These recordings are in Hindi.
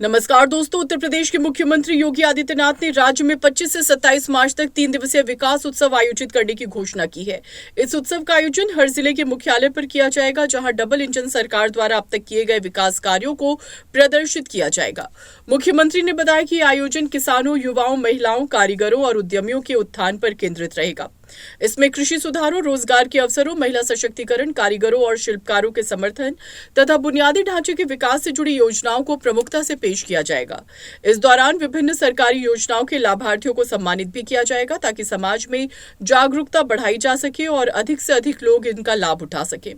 नमस्कार दोस्तों, उत्तर प्रदेश के मुख्यमंत्री योगी आदित्यनाथ ने राज्य में 25 से 27 मार्च तक 3 दिवसीय विकास उत्सव आयोजित करने की घोषणा की है। इस उत्सव का आयोजन हर जिले के मुख्यालय पर किया जाएगा, जहां डबल इंजन सरकार द्वारा अब तक किए गए विकास कार्यों को प्रदर्शित किया जाएगा। मुख्यमंत्री ने बताया कि आयोजन किसानों, युवाओं, महिलाओं, कारीगरों और उद्यमियों के उत्थान पर केंद्रित रहेगा। इसमें कृषि सुधारों, रोजगार के अवसरों, महिला सशक्तिकरण, कारीगरों और शिल्पकारों के समर्थन तथा बुनियादी ढांचे के विकास से जुड़ी योजनाओं को प्रमुखता से पेश किया जाएगा। इस दौरान विभिन्न सरकारी योजनाओं के लाभार्थियों को सम्मानित भी किया जाएगा, ताकि समाज में जागरूकता बढ़ाई जा सके और अधिक से अधिक लोग इनका लाभ उठा सकें।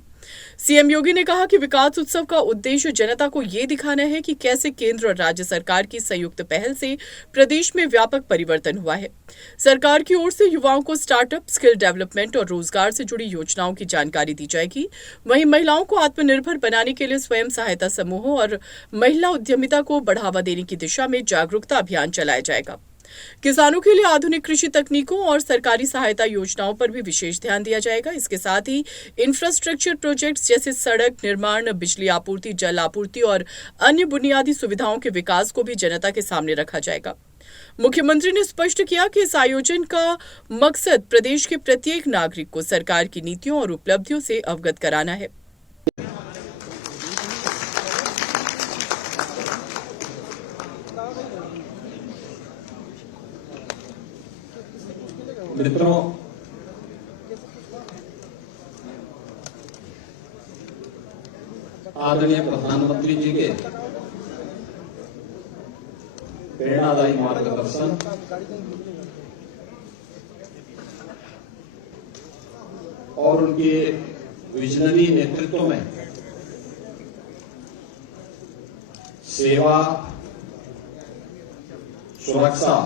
सीएम योगी ने कहा कि विकास उत्सव का उद्देश्य जनता को ये दिखाना है कि कैसे केंद्र और राज्य सरकार की संयुक्त पहल से प्रदेश में व्यापक परिवर्तन हुआ है। सरकार की ओर से युवाओं को स्टार्टअप, स्किल डेवलपमेंट और रोजगार से जुड़ी योजनाओं की जानकारी दी जाएगी। वहीं महिलाओं को आत्मनिर्भर बनाने के लिए स्वयं सहायता समूहों और महिला उद्यमिता को बढ़ावा देने की दिशा में जागरूकता अभियान चलाया जाएगा। किसानों के लिए आधुनिक कृषि तकनीकों और सरकारी सहायता योजनाओं पर भी विशेष ध्यान दिया जाएगा। इसके साथ ही इंफ्रास्ट्रक्चर प्रोजेक्ट्स जैसे सड़क निर्माण, बिजली आपूर्ति, जल आपूर्ति और अन्य बुनियादी सुविधाओं के विकास को भी जनता के सामने रखा जाएगा। मुख्यमंत्री ने स्पष्ट किया कि इस आयोजन का मकसद प्रदेश के प्रत्येक नागरिक को सरकार की नीतियों और उपलब्धियों से अवगत कराना है। मित्रों, आदरणीय प्रधानमंत्री जी के प्रेरणादायी मार्गदर्शन और उनके विजनरी नेतृत्व में सेवा, सुरक्षा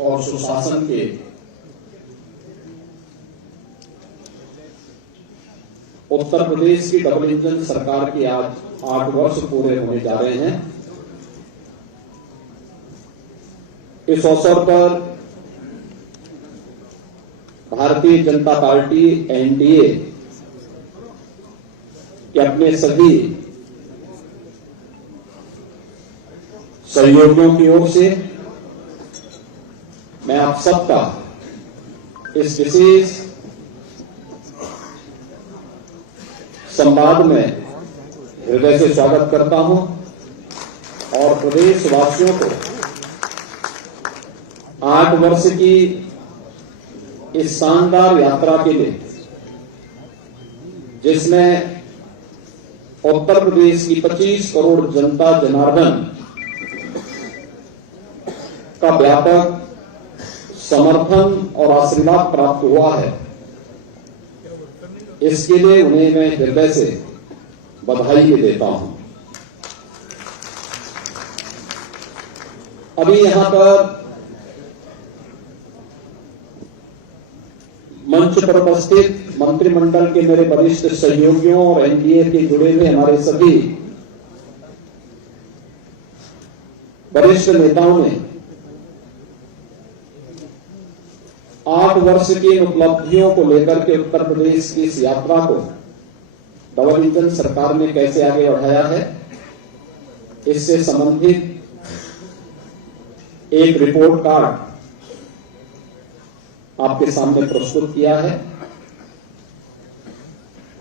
और सुशासन के उत्तर प्रदेश की डबल इंजन सरकार के आज 8 वर्ष पूरे होने जा रहे हैं। इस अवसर पर भारतीय जनता पार्टी एनडीए के अपने सभी सहयोगियों की ओर से मैं आप सबका इस विशेष संवाद में हृदय से स्वागत करता हूं और प्रदेशवासियों को 8 वर्ष की इस शानदार यात्रा के लिए, जिसमें उत्तर प्रदेश की 25 करोड़ जनता जनार्दन का व्यापक समर्थन और आशीर्वाद प्राप्त हुआ है, इसके लिए उन्हें मैं हृदय से बधाई भी देता हूं। अभी यहां पर मंच पर उपस्थित मंत्रिमंडल के मेरे वरिष्ठ सहयोगियों और एनडीए के जुड़े हुए हमारे सभी वरिष्ठ नेताओं ने 8 वर्ष की उपलब्धियों को लेकर के उत्तर प्रदेश की इस यात्रा को डबल इंजन सरकार ने कैसे आगे बढ़ाया है, इससे संबंधित एक रिपोर्ट कार्ड आपके सामने प्रस्तुत किया है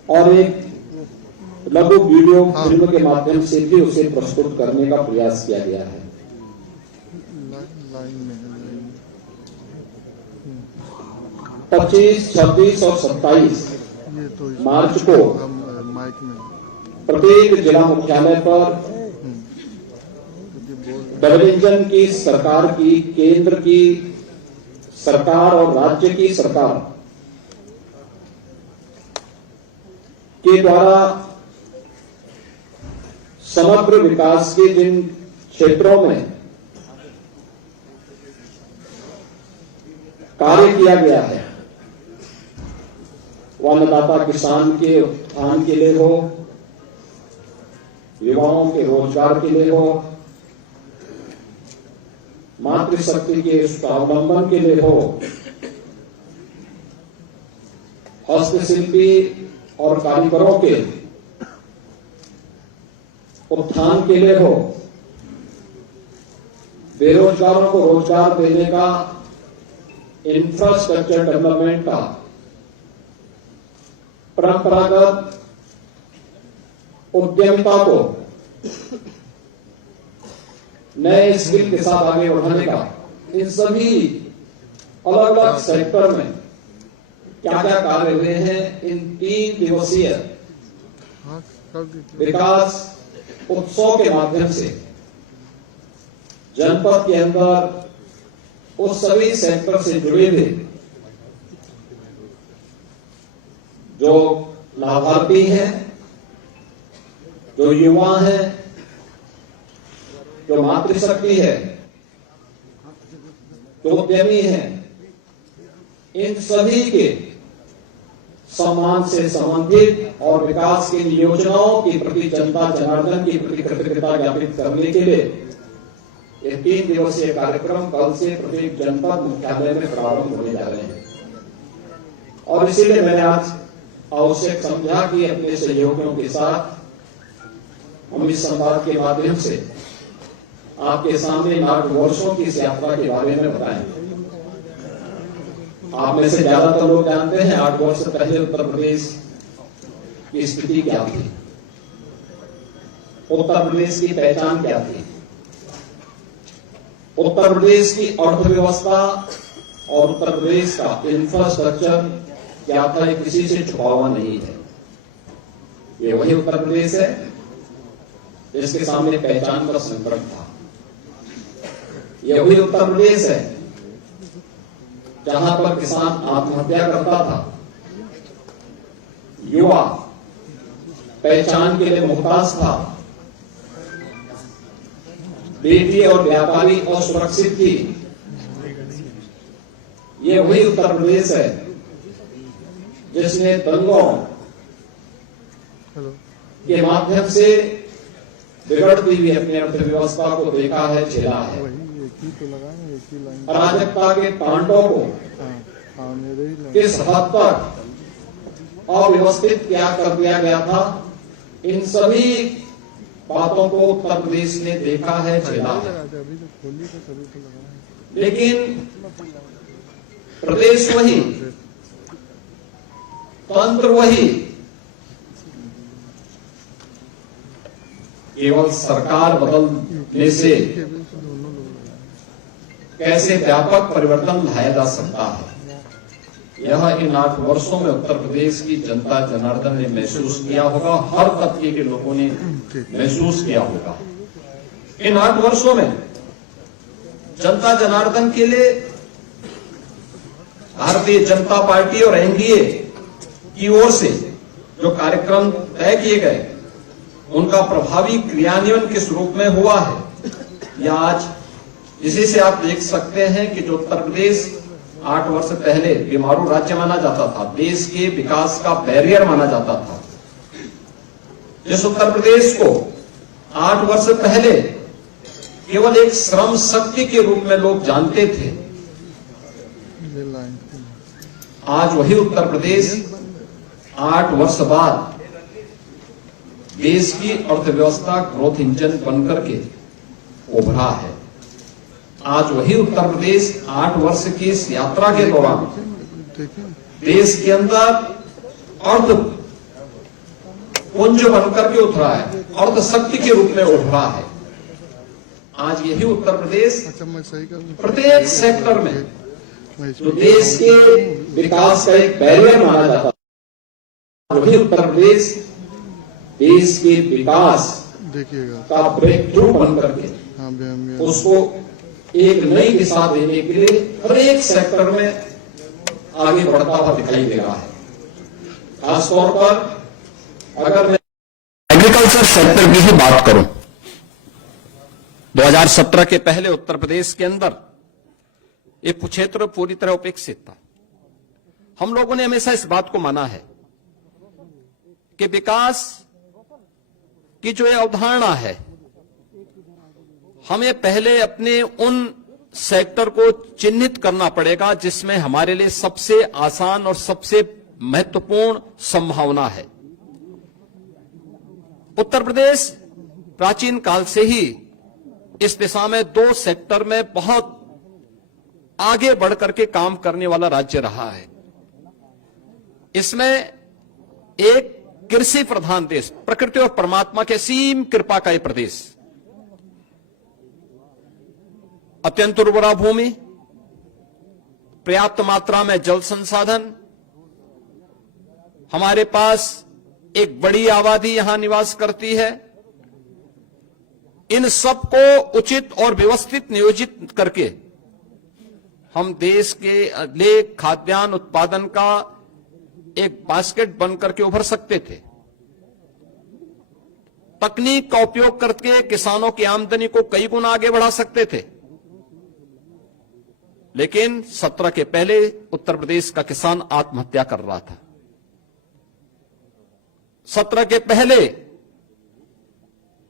और एक लघु वीडियो फिल्म के माध्यम से भी उसे प्रस्तुत करने का प्रयास किया गया है। 25, 26 और 27 मार्च को प्रत्येक जिला मुख्यालय पर डबल इंजन की सरकार की, केंद्र की सरकार और राज्य की सरकार के द्वारा समग्र विकास के जिन क्षेत्रों में कार्य किया गया है, वो अन्नदाता किसान के उत्थान के लिए हो, युवाओं के रोजगार के लिए हो, मातृशक्ति के स्वावलंबन के लिए हो, हस्तशिल्पी और कारीगरों के उत्थान के लिए हो, बेरोजगारों को रोजगार देने का, इंफ्रास्ट्रक्चर डेवलपमेंट का, परंपरागत उद्यमिता को नए स्किल के साथ आगे बढ़ाने का, इन सभी अलग अलग सेक्टर में क्या क्या कार्य हुए हैं, इन 3 दिवसीय विकास उत्सव के माध्यम से जनपद के अंदर उस सभी सेक्टर से जुड़े हुए जो लाभार्थी हैं, जो युवा हैं, जो मातृशक्ति है, जो उद्यमी है, इन सभी के सम्मान से संबंधित और विकास की योजनाओं के प्रति जनता जनार्दन की प्रति कृतज्ञता ज्ञापित करने के लिए ये 3 दिवसीय कार्यक्रम कल से प्रत्येक जनपद मुख्यालय में प्रारंभ होने जा रहे हैं। और इसीलिए मैंने आज आवश्यक समझा कि अपने सहयोगियों के साथ हम इस संवाद के माध्यम से आपके सामने 8 वर्षों की इस यात्रा के बारे में बताएं। आप में से ज्यादातर लोग जानते हैं 8 वर्ष पहले उत्तर प्रदेश की स्थिति क्या थी, उत्तर प्रदेश की पहचान क्या थी, उत्तर प्रदेश की अर्थव्यवस्था और उत्तर प्रदेश का इंफ्रास्ट्रक्चर क्या था, ये किसी से छुपा हुआ नहीं है। ये वही उत्तर प्रदेश है जिसके सामने पहचान का संकट था। ये वही उत्तर प्रदेश है जहां पर किसान आत्महत्या करता था, युवा पहचान के लिए मुहताज था, बेटी और व्यापारी असुरक्षित थी। ये वही उत्तर प्रदेश है जिसने दंगों के माध्यम से बिगड़ती हुई अपनी अर्थव्यवस्था को देखा है, झेला है। अराजकता के तांडव को किस हद तक अव्यवस्थित क्या कर दिया गया था, इन सभी बातों को उत्तर प्रदेश ने देखा है, झेला है। लेकिन प्रदेश वही, तंत्र वही, केवल सरकार बदलने से कैसे व्यापक परिवर्तन लाया जा सकता है, यह इन 8 वर्षों में उत्तर प्रदेश की जनता जनार्दन ने महसूस किया होगा, हर तबके के लोगों ने महसूस किया होगा। इन 8 वर्षों में जनता जनार्दन के लिए भारतीय जनता पार्टी और एनडीए की ओर से जो कार्यक्रम तय किए गए, उनका प्रभावी क्रियान्वयन किस रूप में हुआ है, या आज इसी से आप देख सकते हैं कि जो उत्तर प्रदेश 8 वर्ष पहले बीमारू राज्य माना जाता था, देश के विकास का बैरियर माना जाता था, जिस उत्तर प्रदेश को 8 वर्ष पहले केवल एक श्रम शक्ति के रूप में लोग जानते थे, आज वही उत्तर प्रदेश 8 वर्ष बाद देश की अर्थव्यवस्था ग्रोथ इंजन बनकर के उभरा है। आज वही उत्तर प्रदेश 8 वर्ष की इस यात्रा के दौरान देश के अंदर अर्थ पुंज बनकर के उतरा है, अर्थ शक्ति के रूप में उभरा है। आज यही उत्तर प्रदेश प्रत्येक सेक्टर में जो देश के विकास का एक बैरियर माना जाता है, वही उत्तर प्रदेश देश के विकास का ब्रेक थ्रू बन करके उसको एक नई दिशा देने के लिए हर एक सेक्टर में आगे बढ़ता हुआ दिखाई दे रहा है। खासतौर पर अगर मैं एग्रीकल्चर सेक्टर की ही बात करूं, 2017 के पहले उत्तर प्रदेश के अंदर ये क्षेत्र पूरी तरह उपेक्षित था। हम लोगों ने हमेशा इस बात को माना है कि विकास की जो ये अवधारणा है, हमें पहले अपने उन सेक्टर को चिन्हित करना पड़ेगा जिसमें हमारे लिए सबसे आसान और सबसे महत्वपूर्ण संभावना है। उत्तर प्रदेश प्राचीन काल से ही इस दिशा में 2 सेक्टर में बहुत आगे बढ़कर के काम करने वाला राज्य रहा है। इसमें एक कृषि प्रधान देश, प्रकृति और परमात्मा के असीम कृपा का यह प्रदेश, अत्यंत उर्वरा भूमि, पर्याप्त मात्रा में जल संसाधन, हमारे पास एक बड़ी आबादी यहां निवास करती है। इन सबको उचित और व्यवस्थित नियोजित करके हम देश के लिए खाद्यान्न उत्पादन का एक बास्केट बनकर के उभर सकते थे। तकनीक का उपयोग करके किसानों की आमदनी को कई गुना आगे बढ़ा सकते थे। लेकिन 17 के पहले उत्तर प्रदेश का किसान आत्महत्या कर रहा था। 17 के पहले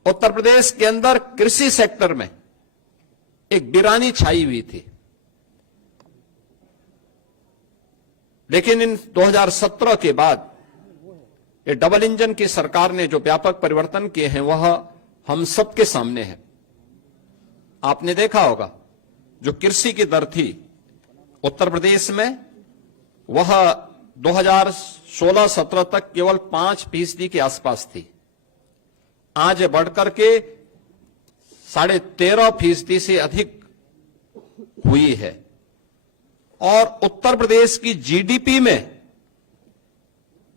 उत्तर प्रदेश के अंदर कृषि सेक्टर में एक वीरानी छाई हुई थी। लेकिन इन 2017 के बाद ये डबल इंजन की सरकार ने जो व्यापक परिवर्तन किए हैं वह हम सबके सामने है। आपने देखा होगा जो कृषि की दर थी उत्तर प्रदेश में वह 2016-17 तक केवल 5% के आसपास थी। आज बढ़कर के 13.5% से अधिक हुई है और उत्तर प्रदेश की जीडीपी में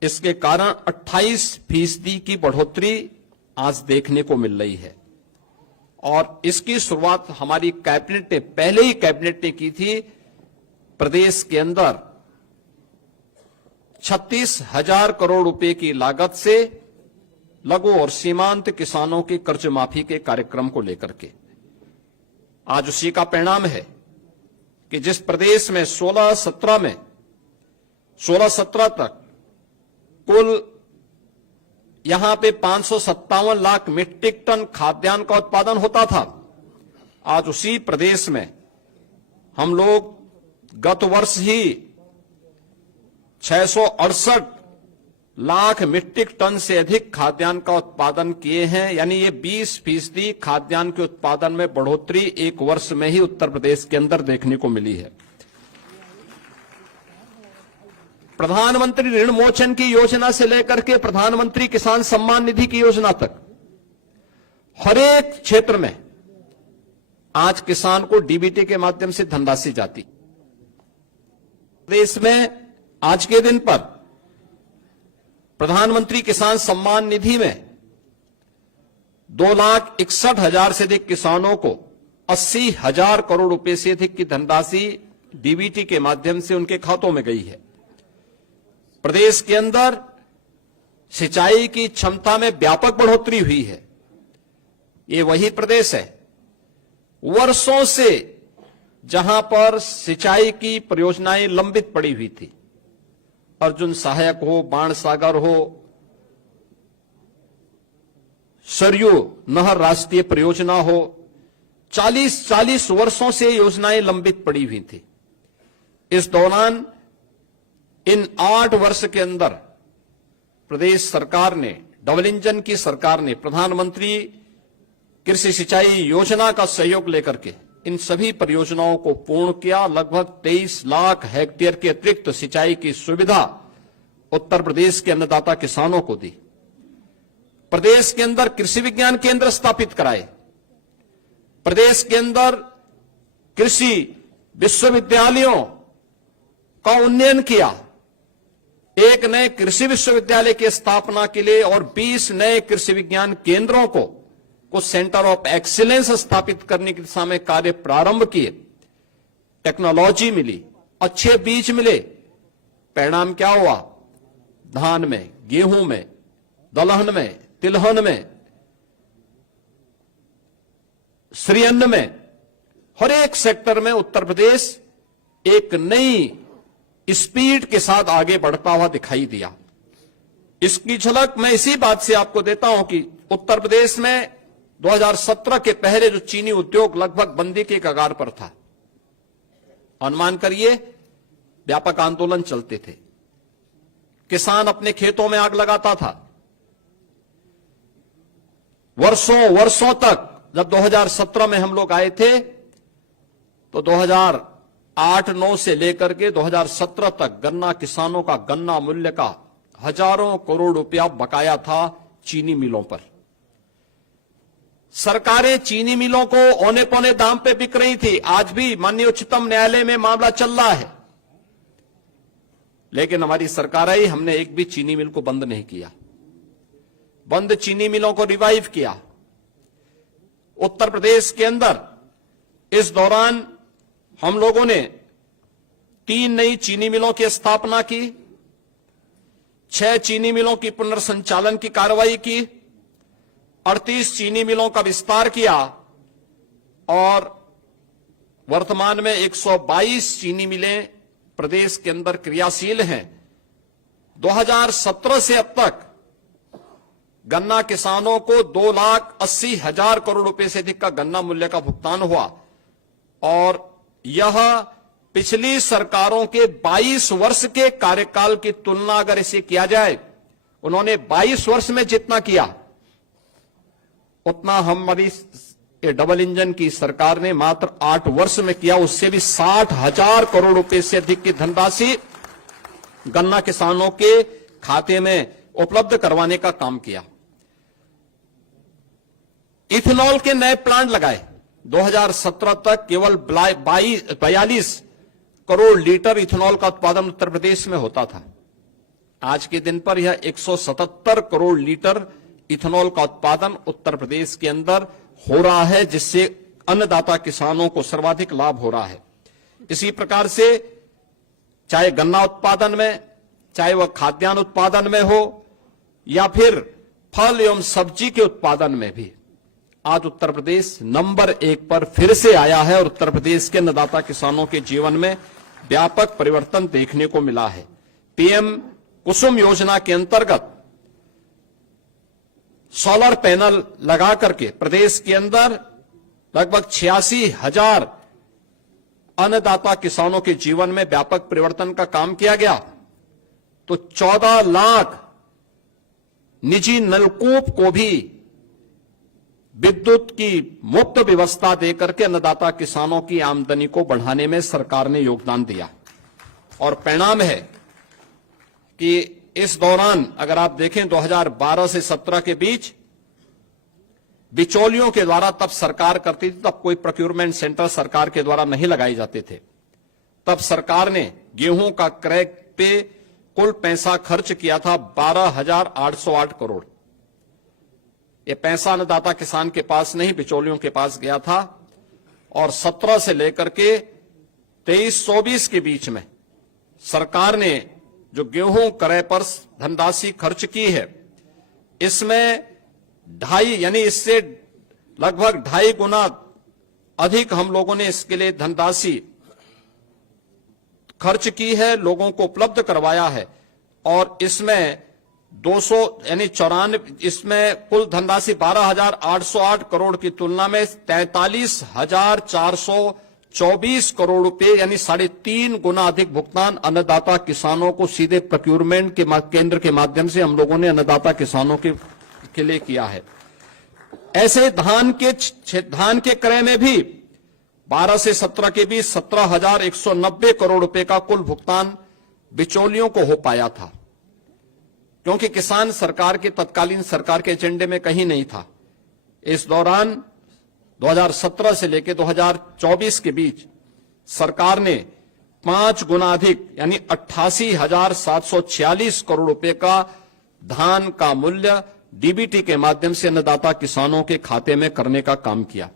इसके कारण 28% की बढ़ोतरी आज देखने को मिल रही है। और इसकी शुरुआत हमारी कैबिनेट ने, पहले ही कैबिनेट ने की थी। प्रदेश के अंदर 36,000 करोड़ रुपए की लागत से लघु और सीमांत किसानों की कर्ज माफी के कार्यक्रम को लेकर के आज उसी का परिणाम है कि जिस प्रदेश में 16-17 तक कुल यहां पे 557 लाख मीट्रिक टन खाद्यान्न का उत्पादन होता था, आज उसी प्रदेश में हम लोग गत वर्ष ही 668 लाख मीट्रिक टन से अधिक खाद्यान्न का उत्पादन किए हैं। यानी ये 20% खाद्यान्न के उत्पादन में बढ़ोतरी एक वर्ष में ही उत्तर प्रदेश के अंदर देखने को मिली है। प्रधानमंत्री ऋण मोचन की योजना से लेकर के प्रधानमंत्री किसान सम्मान निधि की योजना तक हर एक क्षेत्र में आज किसान को डीबीटी के माध्यम से धनराशि जाती। देश में आज के दिन पर प्रधानमंत्री किसान सम्मान निधि में 2,61,000 से अधिक किसानों को 80,000 करोड़ रुपए से अधिक की धनराशि डीबीटी के माध्यम से उनके खातों में गई है। प्रदेश के अंदर सिंचाई की क्षमता में व्यापक बढ़ोतरी हुई है। ये वही प्रदेश है वर्षों से जहां पर सिंचाई की परियोजनाएं लंबित पड़ी हुई थी। अर्जुन सहायक हो, बाणसागर हो, सरयू नहर राष्ट्रीय परियोजना हो, 40 वर्षों से योजनाएं लंबित पड़ी हुई थी। इस दौरान इन 8 वर्ष के अंदर प्रदेश सरकार ने, डबल इंजन की सरकार ने प्रधानमंत्री कृषि सिंचाई योजना का सहयोग लेकर के इन सभी परियोजनाओं को पूर्ण किया। लगभग 23 लाख हेक्टेयर के अतिरिक्त सिंचाई की सुविधा उत्तर प्रदेश के अन्नदाता किसानों को दी। प्रदेश के अंदर कृषि विज्ञान केंद्र स्थापित कराए। प्रदेश के अंदर कृषि विश्वविद्यालयों का उन्नयन किया। एक नए कृषि विश्वविद्यालय की स्थापना के लिए और 20 नए कृषि विज्ञान केंद्रों को कुछ सेंटर ऑफ एक्सीलेंस स्थापित करने की दिशा में कार्य प्रारंभ किए। टेक्नोलॉजी मिली, अच्छे बीज मिले। परिणाम क्या हुआ? धान में, गेहूं में, दलहन में, तिलहन में, श्रीअन्न में, हर एक सेक्टर में उत्तर प्रदेश एक नई स्पीड के साथ आगे बढ़ता हुआ दिखाई दिया। इसकी झलक मैं इसी बात से आपको देता हूं कि उत्तर प्रदेश में 2017 के पहले जो चीनी उद्योग लगभग बंदी के कगार पर था, अनुमान करिए व्यापक आंदोलन चलते थे, किसान अपने खेतों में आग लगाता था, वर्षों तक जब 2017 में हम लोग आए थे तो 2008-9 से लेकर के 2017 तक गन्ना किसानों का गन्ना मूल्य का हजारों करोड़ रुपया बकाया था चीनी मिलों पर। सरकारें चीनी मिलों को औने पौने दाम पे बिक रही थी। आज भी माननीय उच्चतम न्यायालय में मामला चल रहा है, लेकिन हमारी सरकार आई, हमने एक भी चीनी मिल को बंद नहीं किया। बंद चीनी मिलों को रिवाइव किया। उत्तर प्रदेश के अंदर इस दौरान हम लोगों ने 3 नई चीनी मिलों की स्थापना की, 6 चीनी मिलों की पुनर्संचालन की कार्रवाई की, 38 चीनी मिलों का विस्तार किया और वर्तमान में 122 चीनी मिलें प्रदेश के अंदर क्रियाशील हैं। 2017 से अब तक गन्ना किसानों को 2,80,000 करोड़ रुपए से अधिक का गन्ना मूल्य का भुगतान हुआ और यह पिछली सरकारों के 22 वर्ष के कार्यकाल की तुलना अगर इसे किया जाए, उन्होंने 22 वर्ष में जितना किया उतना हमारी डबल इंजन की सरकार ने मात्र 8 वर्ष में किया। उससे भी 60,000 करोड़ रुपए से अधिक की धनराशि गन्ना किसानों के खाते में उपलब्ध करवाने का काम किया। इथेनॉल के नए प्लांट लगाए। 2017 तक केवल 42 करोड़ लीटर इथेनॉल का उत्पादन उत्तर प्रदेश में होता था। आज के दिन पर यह 177 करोड़ लीटर इथेनॉल का उत्पादन उत्तर प्रदेश के अंदर हो रहा है, जिससे अन्नदाता किसानों को सर्वाधिक लाभ हो रहा है। इसी प्रकार से चाहे गन्ना उत्पादन में, चाहे वह खाद्यान्न उत्पादन में हो या फिर फल एवं सब्जी के उत्पादन में भी आज उत्तर प्रदेश नंबर 1 पर फिर से आया है और उत्तर प्रदेश के अन्नदाता किसानों के जीवन में व्यापक परिवर्तन देखने को मिला है। पीएम कुसुम योजना के अंतर्गत सोलर पैनल लगा करके प्रदेश के अंदर लगभग 86,000 अन्नदाता किसानों के जीवन में व्यापक परिवर्तन का काम किया गया। तो 14 लाख निजी नलकूप को भी विद्युत की मुफ्त व्यवस्था देकर के अन्नदाता किसानों की आमदनी को बढ़ाने में सरकार ने योगदान दिया और परिणाम है कि इस दौरान अगर आप देखें 2012 से 17 के बीच बिचौलियों के द्वारा तब सरकार करती थी, तब कोई प्रोक्योरमेंट सेंटर सरकार के द्वारा नहीं लगाए जाते थे। तब सरकार ने गेहूं का क्रय पे कुल पैसा खर्च किया था 12,808 करोड़। यह पैसा अन्नदाता किसान के पास नहीं, बिचौलियों के पास गया था और 17 से लेकर के 23-24 के बीच में सरकार ने जो गेहूं क्रय पर धनराशि खर्च की है, इसमें 2.5 यानी इससे लगभग 2.5 गुना अधिक हम लोगों ने इसके लिए धनराशि खर्च की है, लोगों को उपलब्ध करवाया है और इसमें 200 यानी 94 इसमें कुल धनराशि 12,808 करोड़ की तुलना में 43,424 करोड़ रुपए यानी 3.5 गुना अधिक भुगतान अन्नदाता किसानों को सीधे प्रोक्योरमेंट के केंद्र के माध्यम से हम लोगों ने अन्नदाता किसानों के लिए किया है। ऐसे धान के क्रय में भी 12 से 17 के बीच 17,190 करोड़ रुपए का कुल भुगतान बिचौलियों को हो पाया था, क्योंकि किसान सरकार के तत्कालीन सरकार के एजेंडे में कहीं नहीं था। इस दौरान 2017 से लेकर 2024 के बीच सरकार ने 5 गुना अधिक यानी 88,746 करोड़ रुपए का धान का मूल्य डीबीटी के माध्यम से अन्नदाता किसानों के खाते में करने का काम किया।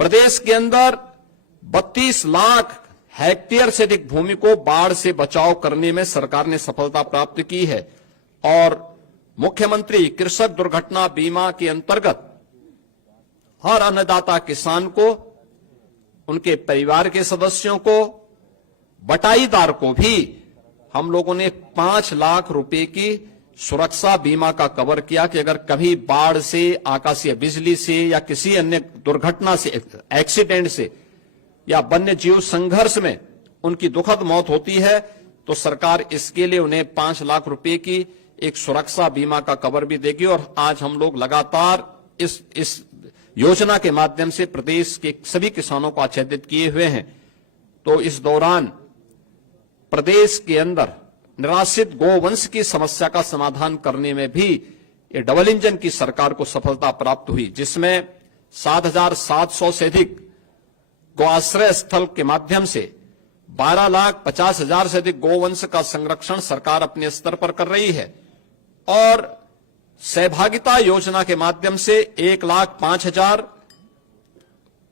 प्रदेश के अंदर 32 लाख हेक्टेयर से अधिक भूमि को बाढ़ से बचाव करने में सरकार ने सफलता प्राप्त की है और मुख्यमंत्री कृषक दुर्घटना बीमा के अंतर्गत हर अन्नदाता किसान को, उनके परिवार के सदस्यों को, बटाईदार को भी हम लोगों ने 5 लाख रुपए की सुरक्षा बीमा का कवर किया कि अगर कभी बाढ़ से, आकाशीय बिजली से या किसी अन्य दुर्घटना से, एक्सीडेंट से या वन्य जीव संघर्ष में उनकी दुखद मौत होती है तो सरकार इसके लिए उन्हें 5 लाख रुपए की एक सुरक्षा बीमा का कवर भी देगी। और आज हम लोग लगातार इस योजना के माध्यम से प्रदेश के सभी किसानों को आच्छादित किए हुए हैं। तो इस दौरान प्रदेश के अंदर निराश्रित गोवंश की समस्या का समाधान करने में भी ये डबल इंजन की सरकार को सफलता प्राप्त हुई, जिसमें 7,700 से अधिक गौआश्रय स्थल के माध्यम से 12,50,000 से अधिक गोवंश का संरक्षण सरकार अपने स्तर पर कर रही है और सहभागिता योजना के माध्यम से 1,05,000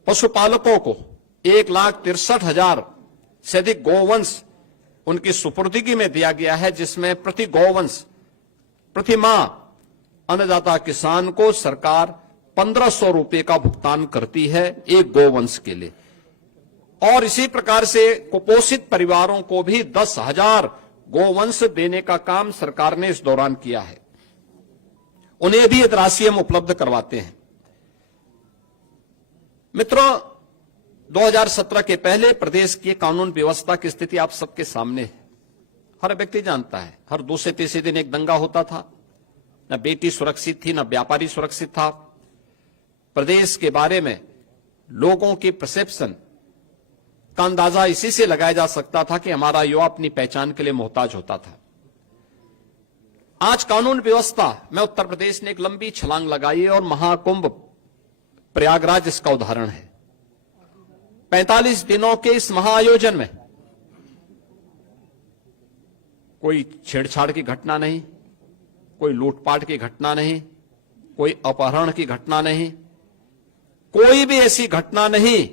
पशुपालकों को 1,63,000 से अधिक गोवंश उनकी सुपुर्दगी में दिया गया है, जिसमें प्रति गोवंश प्रति माह अन्नदाता किसान को सरकार 1,500 रुपए का भुगतान करती है एक गोवंश के लिए। और इसी प्रकार से कुपोषित परिवारों को भी 10,000 गोवंश देने का काम सरकार ने इस दौरान किया है। उन्हें भी राशि हम उपलब्ध करवाते हैं। मित्रों, 2017 के पहले प्रदेश की कानून व्यवस्था की स्थिति आप सबके सामने है। हर व्यक्ति जानता है, हर दूसरे तीसरे दिन एक दंगा होता था, न बेटी सुरक्षित थी, न व्यापारी सुरक्षित था। प्रदेश के बारे में लोगों की परसेप्शन का अंदाजा इसी से लगाया जा सकता था कि हमारा युवा अपनी पहचान के लिए मोहताज होता था। आज कानून व्यवस्था में उत्तर प्रदेश ने एक लंबी छलांग लगाई है और महाकुंभ प्रयागराज इसका उदाहरण है। 45 दिनों के इस महाआयोजन में कोई छेड़छाड़ की घटना नहीं, कोई लूटपाट की घटना नहीं, कोई अपहरण की घटना नहीं, कोई भी ऐसी घटना नहीं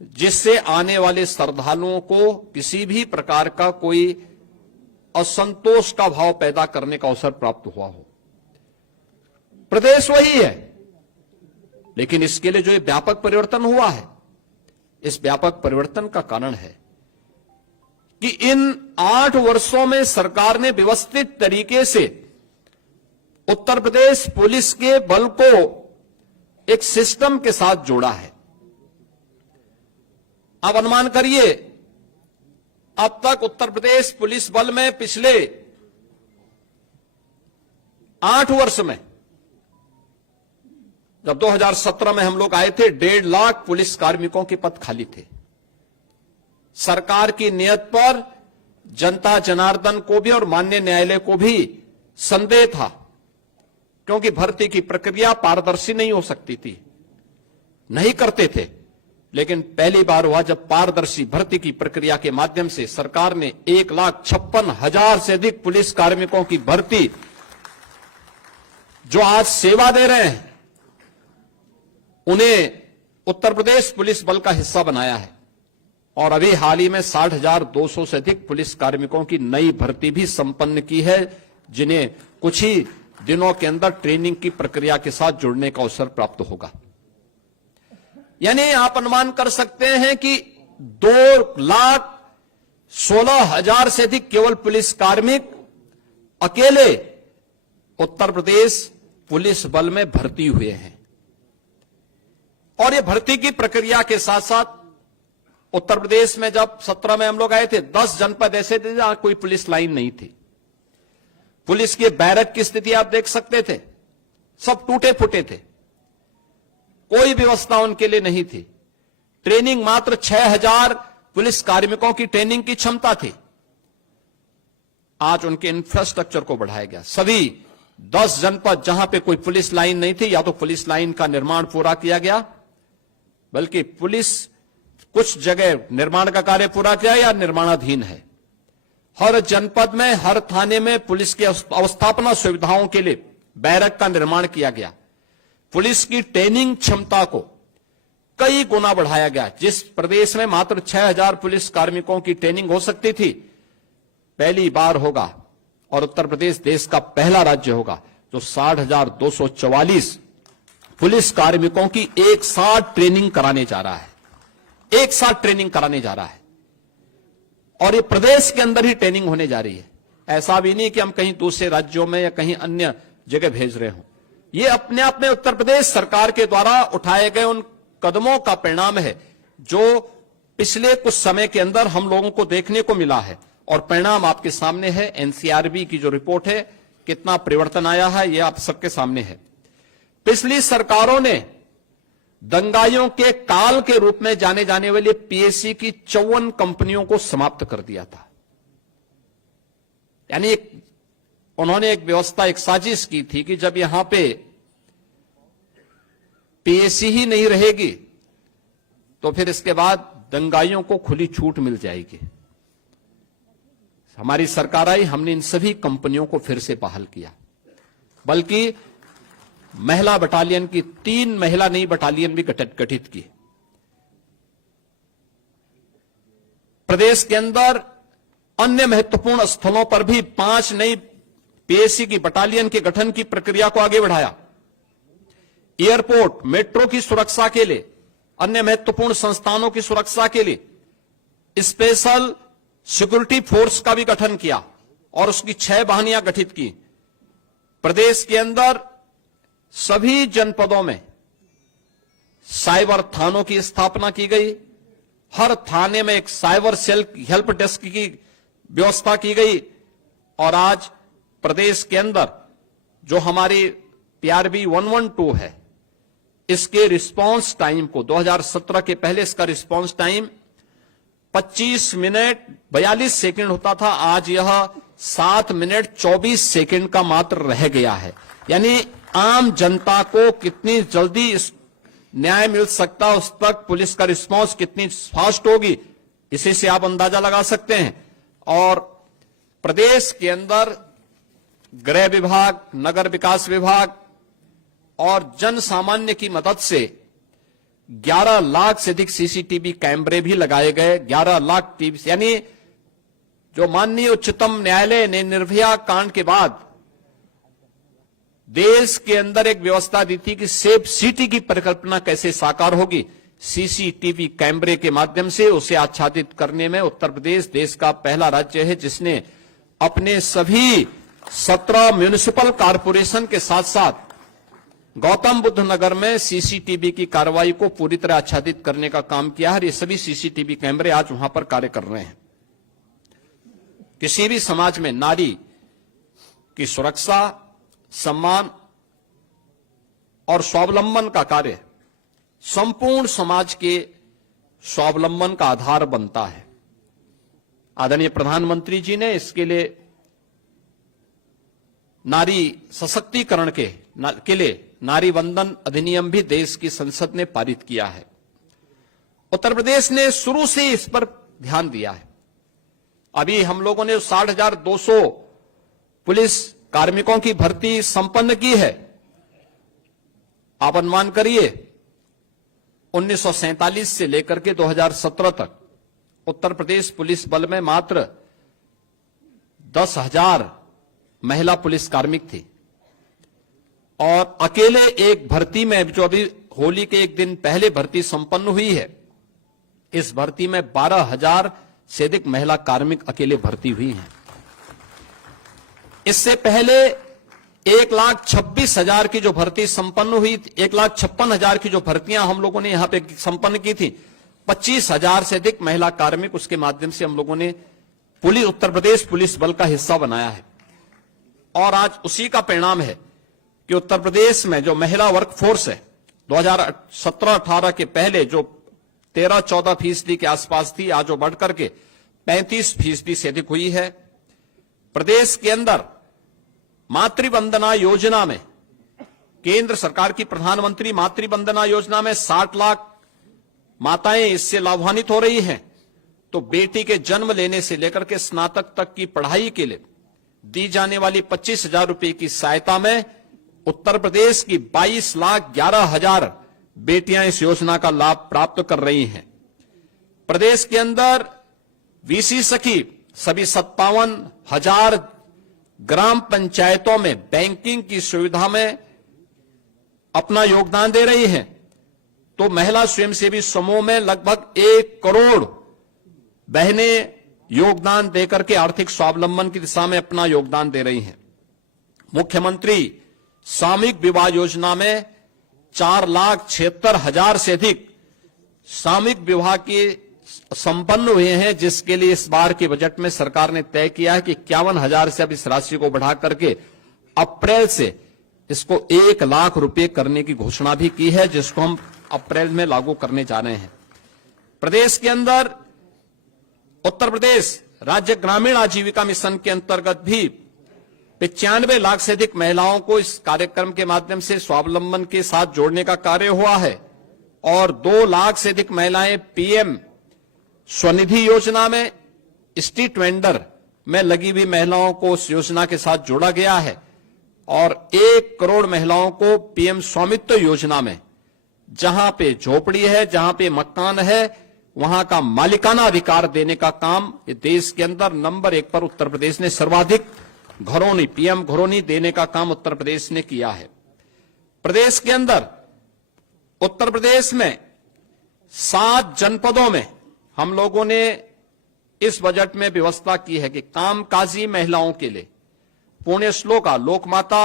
जिससे आने वाले श्रद्धालुओं को किसी भी प्रकार का कोई असंतोष का भाव पैदा करने का अवसर प्राप्त हुआ हो। प्रदेश वही है, लेकिन इसके लिए जो ये व्यापक परिवर्तन हुआ है, इस व्यापक परिवर्तन का कारण है कि इन 8 वर्षों में सरकार ने व्यवस्थित तरीके से उत्तर प्रदेश पुलिस के बल को एक सिस्टम के साथ जोड़ा है। आप अनुमान करिए, अब तक उत्तर प्रदेश पुलिस बल में पिछले 8 वर्ष में, जब 2017 में हम लोग आए थे, 1.5 लाख पुलिस कार्मिकों के पद खाली थे। सरकार की नियत पर जनता जनार्दन को भी और माननीय न्यायालय को भी संदेह था, क्योंकि भर्ती की प्रक्रिया पारदर्शी नहीं हो सकती थी, नहीं करते थे। लेकिन पहली बार हुआ जब पारदर्शी भर्ती की प्रक्रिया के माध्यम से सरकार ने 1,56,000 से अधिक पुलिस कार्मिकों की भर्ती, जो आज सेवा दे रहे हैं, उन्हें उत्तर प्रदेश पुलिस बल का हिस्सा बनाया है। और अभी हाल ही में 60,200 से अधिक पुलिस कार्मिकों की नई भर्ती भी संपन्न की है, जिन्हें कुछ ही दिनों के अंदर ट्रेनिंग की प्रक्रिया के साथ जुड़ने का अवसर प्राप्त होगा। यानी आप अनुमान कर सकते हैं कि 2,16,000 से अधिक केवल पुलिस कार्मिक अकेले उत्तर प्रदेश पुलिस बल में भर्ती हुए हैं। और ये भर्ती की प्रक्रिया के साथ साथ उत्तर प्रदेश में जब 17 में हम लोग आए थे, 10 जनपद ऐसे थे जहां कोई पुलिस लाइन नहीं थी। पुलिस के बैरक की स्थिति आप देख सकते थे, सब टूटे फूटे थे, कोई व्यवस्था उनके लिए नहीं थी। ट्रेनिंग मात्र 6,000 पुलिस कार्मिकों की ट्रेनिंग की क्षमता थी। आज उनके इंफ्रास्ट्रक्चर को बढ़ाया गया। सभी 10 जनपद जहां पे कोई पुलिस लाइन नहीं थी, या तो पुलिस लाइन का निर्माण पूरा किया गया, बल्कि पुलिस कुछ जगह निर्माण का कार्य पूरा किया या निर्माणाधीन है। हर जनपद में, हर थाने में पुलिस की अवस्थापना सुविधाओं के लिए बैरक का निर्माण किया गया। पुलिस की ट्रेनिंग क्षमता को कई गुना बढ़ाया गया। जिस प्रदेश में मात्र 6,000 पुलिस कार्मिकों की ट्रेनिंग हो सकती थी, पहली बार होगा और उत्तर प्रदेश देश का पहला राज्य होगा जो 60,244 पुलिस कार्मिकों की एक साथ ट्रेनिंग कराने जा रहा है। एक साथ ट्रेनिंग कराने जा रहा है, और ये प्रदेश के अंदर ही ट्रेनिंग होने जा रही है। ऐसा भी नहीं कि हम कहीं दूसरे राज्यों में या कहीं अन्य जगह भेज रहे हों। ये अपने आप में उत्तर प्रदेश सरकार के द्वारा उठाए गए उन कदमों का परिणाम है जो पिछले कुछ समय के अंदर हम लोगों को देखने को मिला है। और परिणाम आपके सामने है। एनसीआरबी की जो रिपोर्ट है, कितना परिवर्तन आया है, यह आप सबके सामने है। पिछली सरकारों ने दंगाइयों के काल के रूप में जाने जाने वाली पीएसी की 54 कंपनियों को समाप्त कर दिया था। यानी उन्होंने एक व्यवस्था, एक साजिश की थी कि जब यहां पे पीएसी ही नहीं रहेगी तो फिर इसके बाद दंगाइयों को खुली छूट मिल जाएगी। हमारी सरकार आई, हमने इन सभी कंपनियों को फिर से बहाल किया, बल्कि महिला बटालियन की 3 महिला नई बटालियन भी गठित की। प्रदेश के अंदर अन्य महत्वपूर्ण स्थलों पर भी 5 नई पीएसी की बटालियन के गठन की प्रक्रिया को आगे बढ़ाया। एयरपोर्ट, मेट्रो की सुरक्षा के लिए, अन्य महत्वपूर्ण संस्थानों की सुरक्षा के लिए स्पेशल सिक्योरिटी फोर्स का भी गठन किया और उसकी 6 वाहिनियां गठित की। प्रदेश के अंदर सभी जनपदों में साइबर थानों की स्थापना की गई। हर थाने में एक साइबर सेल हेल्प डेस्क की व्यवस्था की गई और आज प्रदेश के अंदर जो हमारी PRB 112 है, इसके रिस्पांस टाइम को 2017 के पहले इसका रिस्पांस टाइम 25 मिनट 42 सेकंड होता था, आज यह 7 मिनट 24 सेकंड का मात्र रह गया है। यानी आम जनता को कितनी जल्दी न्याय मिल सकता है, उस तक पुलिस का रिस्पांस कितनी फास्ट होगी, इसी से आप अंदाजा लगा सकते हैं। और प्रदेश के अंदर गृह विभाग, नगर विकास विभाग और जन सामान्य की मदद से 11 लाख से अधिक सीसीटीवी कैमरे भी लगाए गए। 11 लाख टीवी, यानी जो माननीय उच्चतम न्यायालय ने निर्भया कांड के बाद देश के अंदर एक व्यवस्था दी थी कि सेफ सिटी की परिकल्पना कैसे साकार होगी, सीसीटीवी कैमरे के माध्यम से उसे आच्छादित करने में उत्तर प्रदेश देश का पहला राज्य है जिसने अपने सभी 17 म्युनिसिपल कॉरपोरेशन के साथ साथ गौतम बुद्ध नगर में सीसीटीवी की कार्रवाई को पूरी तरह आच्छादित करने का काम किया है। ये सभी सीसीटीवी कैमरे आज वहां पर कार्य कर रहे हैं। किसी भी समाज में नारी की सुरक्षा, सम्मान और स्वावलंबन का कार्य संपूर्ण समाज के स्वावलंबन का आधार बनता है। आदरणीय प्रधानमंत्री जी ने इसके लिए नारी सशक्तिकरण के लिए नारी वंदन अधिनियम भी देश की संसद ने पारित किया है। उत्तर प्रदेश ने शुरू से इस पर ध्यान दिया है। अभी हम लोगों ने 60,200 पुलिस कार्मिकों की भर्ती संपन्न की है। आप अनुमान करिए 1947 से लेकर के 2017 तक उत्तर प्रदेश पुलिस बल में मात्र 10,000 महिला पुलिस कार्मिक थी और अकेले एक भर्ती में जो अभी होली के एक दिन पहले भर्ती संपन्न हुई है, इस भर्ती में 12,000 से अधिक महिला कार्मिक अकेले भर्ती हुई हैं। इससे पहले 1,26,000 की जो भर्ती संपन्न हुई, 1,56,000 की जो भर्तियां हम लोगों ने यहां पे संपन्न की थी, 25,000 से अधिक महिला कार्मिक उसके माध्यम से हम लोगों ने उत्तर प्रदेश पुलिस बल का हिस्सा बनाया है। और आज उसी का परिणाम है कि उत्तर प्रदेश में जो महिला वर्कफोर्स है 2017-18 के पहले जो 13-14% के आसपास थी, आज वो बढ़कर के 35% से अधिक हुई है। प्रदेश के अंदर मातृवंदना योजना में, केंद्र सरकार की प्रधानमंत्री मातृवंदना योजना में 60 लाख माताएं इससे लाभान्वित हो रही हैं। तो बेटी के जन्म लेने से लेकर के स्नातक तक की पढ़ाई के लिए दी जाने वाली 25,000 रुपए की सहायता में उत्तर प्रदेश की 22,11,000 बेटियां इस योजना का लाभ प्राप्त कर रही हैं। प्रदेश के अंदर वीसी सखी सभी 57,000 ग्राम पंचायतों में बैंकिंग की सुविधा में अपना योगदान दे रही हैं। तो महिला स्वयंसेवी समूह में लगभग 1 करोड़ बहनें योगदान देकर के आर्थिक स्वावलंबन की दिशा में अपना योगदान दे रही हैं। मुख्यमंत्री सामूहिक विवाह योजना में 4,76,000 से अधिक सामूहिक विवाह के संपन्न हुए हैं, जिसके लिए इस बार के बजट में सरकार ने तय किया है कि 51,000 से अब इस राशि को बढ़ा करके अप्रैल से इसको 1 लाख रुपए करने की घोषणा भी की है, जिसको हम अप्रैल में लागू करने जा रहे हैं। प्रदेश के अंदर उत्तर प्रदेश राज्य ग्रामीण आजीविका मिशन के अंतर्गत भी 95 लाख से अधिक महिलाओं को इस कार्यक्रम के माध्यम से स्वावलंबन के साथ जोड़ने का कार्य हुआ है और 2 लाख से अधिक महिलाएं पीएम स्वनिधि योजना में, स्ट्रीट वेंडर में लगी हुई महिलाओं को उस योजना के साथ जोड़ा गया है और 1 करोड़ महिलाओं को पीएम स्वामित्व योजना में, जहां पे झोपड़ी है, जहां पे मकान है, वहां का मालिकाना अधिकार देने का काम ये देश के अंदर नंबर 1 पर उत्तर प्रदेश ने सर्वाधिक घरौनी, पीएम घरौनी देने का काम उत्तर प्रदेश ने किया है। प्रदेश के अंदर उत्तर प्रदेश में 7 जनपदों में हम लोगों ने इस बजट में व्यवस्था की है कि कामकाजी महिलाओं के लिए पुण्य श्लोका लोकमाता